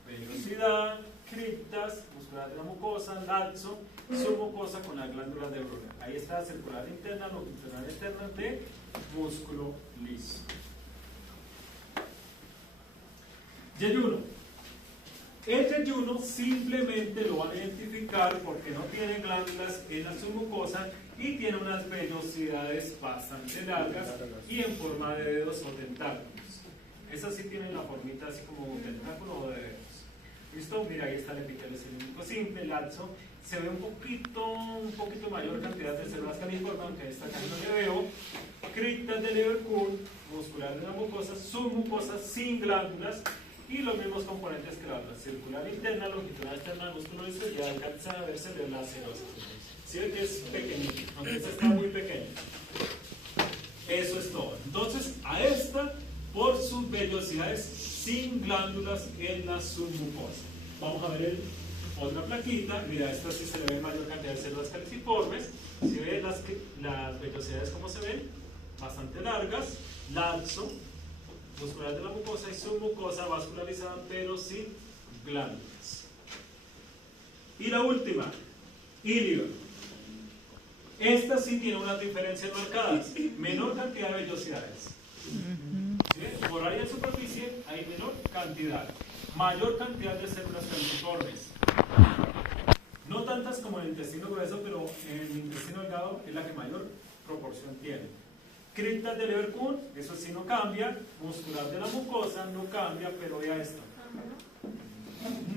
vellosidad, criptas, muscular de la mucosa, laxo, submucosa con las glándulas de Brunner. Ahí está circular interna, longitudinal externa de músculo liso. Yeyuno. El yeyuno simplemente lo van a identificar porque no tiene glándulas en la submucosa y tiene unas vellosidades bastante largas y en forma de dedos o tentáculos. Esas sí tienen la formita así como un tentáculo o de dedos. ¿Listo? Mira, ahí está el epitelio cilíndrico simple, laxo. Se ve un poquito mayor cantidad de células califormes, aunque en esta casi no le veo. Criptas de Leverkuhn, muscular de la mucosa, submucosa sin glándulas y los mismos componentes que la otra. Circular interna, longitudinal externa, músculo liso y alcanza a verse de la cerosis. ¿Sí? Es pequeñito, aunque este está muy pequeño. Eso es todo. Entonces, a esta, por sus vellosidades sin glándulas en la submucosa. Vamos a ver otra plaquita. Mira, esta sí se le ve mayor cantidad de células caliciformes. Si ven las vellosidades como se ven, bastante largas, laxo, muscular de la mucosa y submucosa vascularizada, pero sin glándulas. Y la última, ilio. Esta sí tiene unas diferencias marcadas, menor cantidad de vellosidades. ¿Sí? Por área de superficie hay menor cantidad, mayor cantidad de células caliciformes. No tantas como en el intestino grueso, pero en el intestino delgado es la que mayor proporción tiene. Criptas de Leverkuhn, eso sí no cambia. Muscular de la mucosa no cambia, pero vea esto.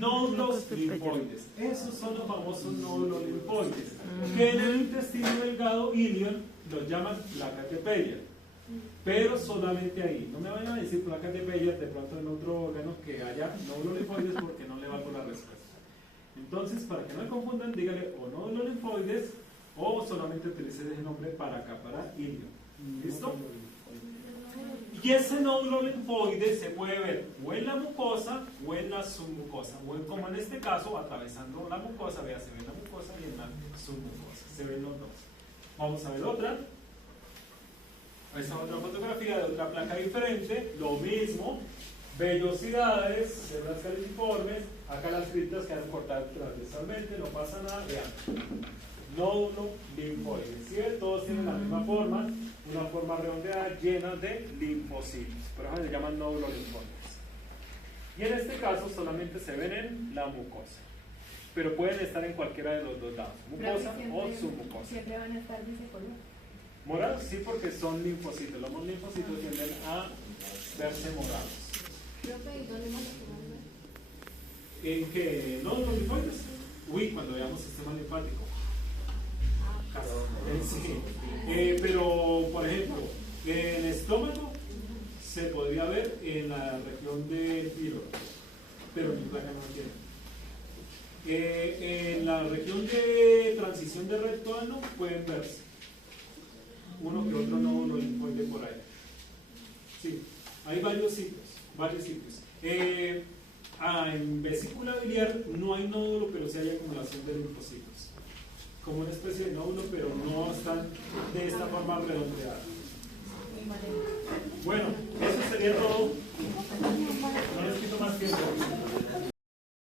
Nódulos linfoides. Esos son los famosos nódulos linfoides, que en el intestino delgado ilion los llaman placas de Peyer. Pero solamente ahí. No me vayan a decir placas de Peyer de pronto en otro órgano que haya nódulos linfoides porque no le va por la respuesta. Entonces, para que no me confundan, dígale o nódulos linfoides o solamente utilice ese nombre para acá, para ilion. ¿Listo? Y ese nódulo linfoide se puede ver o en la mucosa o en la submucosa, o como en este caso, atravesando la mucosa. Vea, se ve en la mucosa y en la submucosa, se ven los dos. Vamos a ver otra. Esta es otra fotografía de otra placa diferente, lo mismo, vellosidades, células caliciformes, acá las criptas quedan cortadas transversalmente, no pasa nada, vean. Nódulo linfoide, ¿sí? Todos tienen la misma forma, una forma redondeada llena de linfocitos, por eso se llaman nódulos linfoides. Y en este caso solamente se ven en la mucosa, pero pueden estar en cualquiera de los dos lados, mucosa o submucosa. Siempre van a estar de ese color. Morados sí, porque son linfocitos, los linfocitos tienden a verse morados. Profe, ¿y dónde más lo ¿En qué? ¿Nódulos linfoides? Uy, cuando veamos sistema linfático. Sí. Pero, por ejemplo, en el estómago se podría ver en la región del píloro, pero mi placa no lo tiene. En la región de transición de recto ano pueden verse uno que otro nódulo linfoide por ahí. Sí, hay varios sitios, en vesícula biliar no hay nódulo, pero sí hay acumulación de linfocitos, como una especie de nódulo, pero no están de esta forma redondeada. Bueno, eso sería todo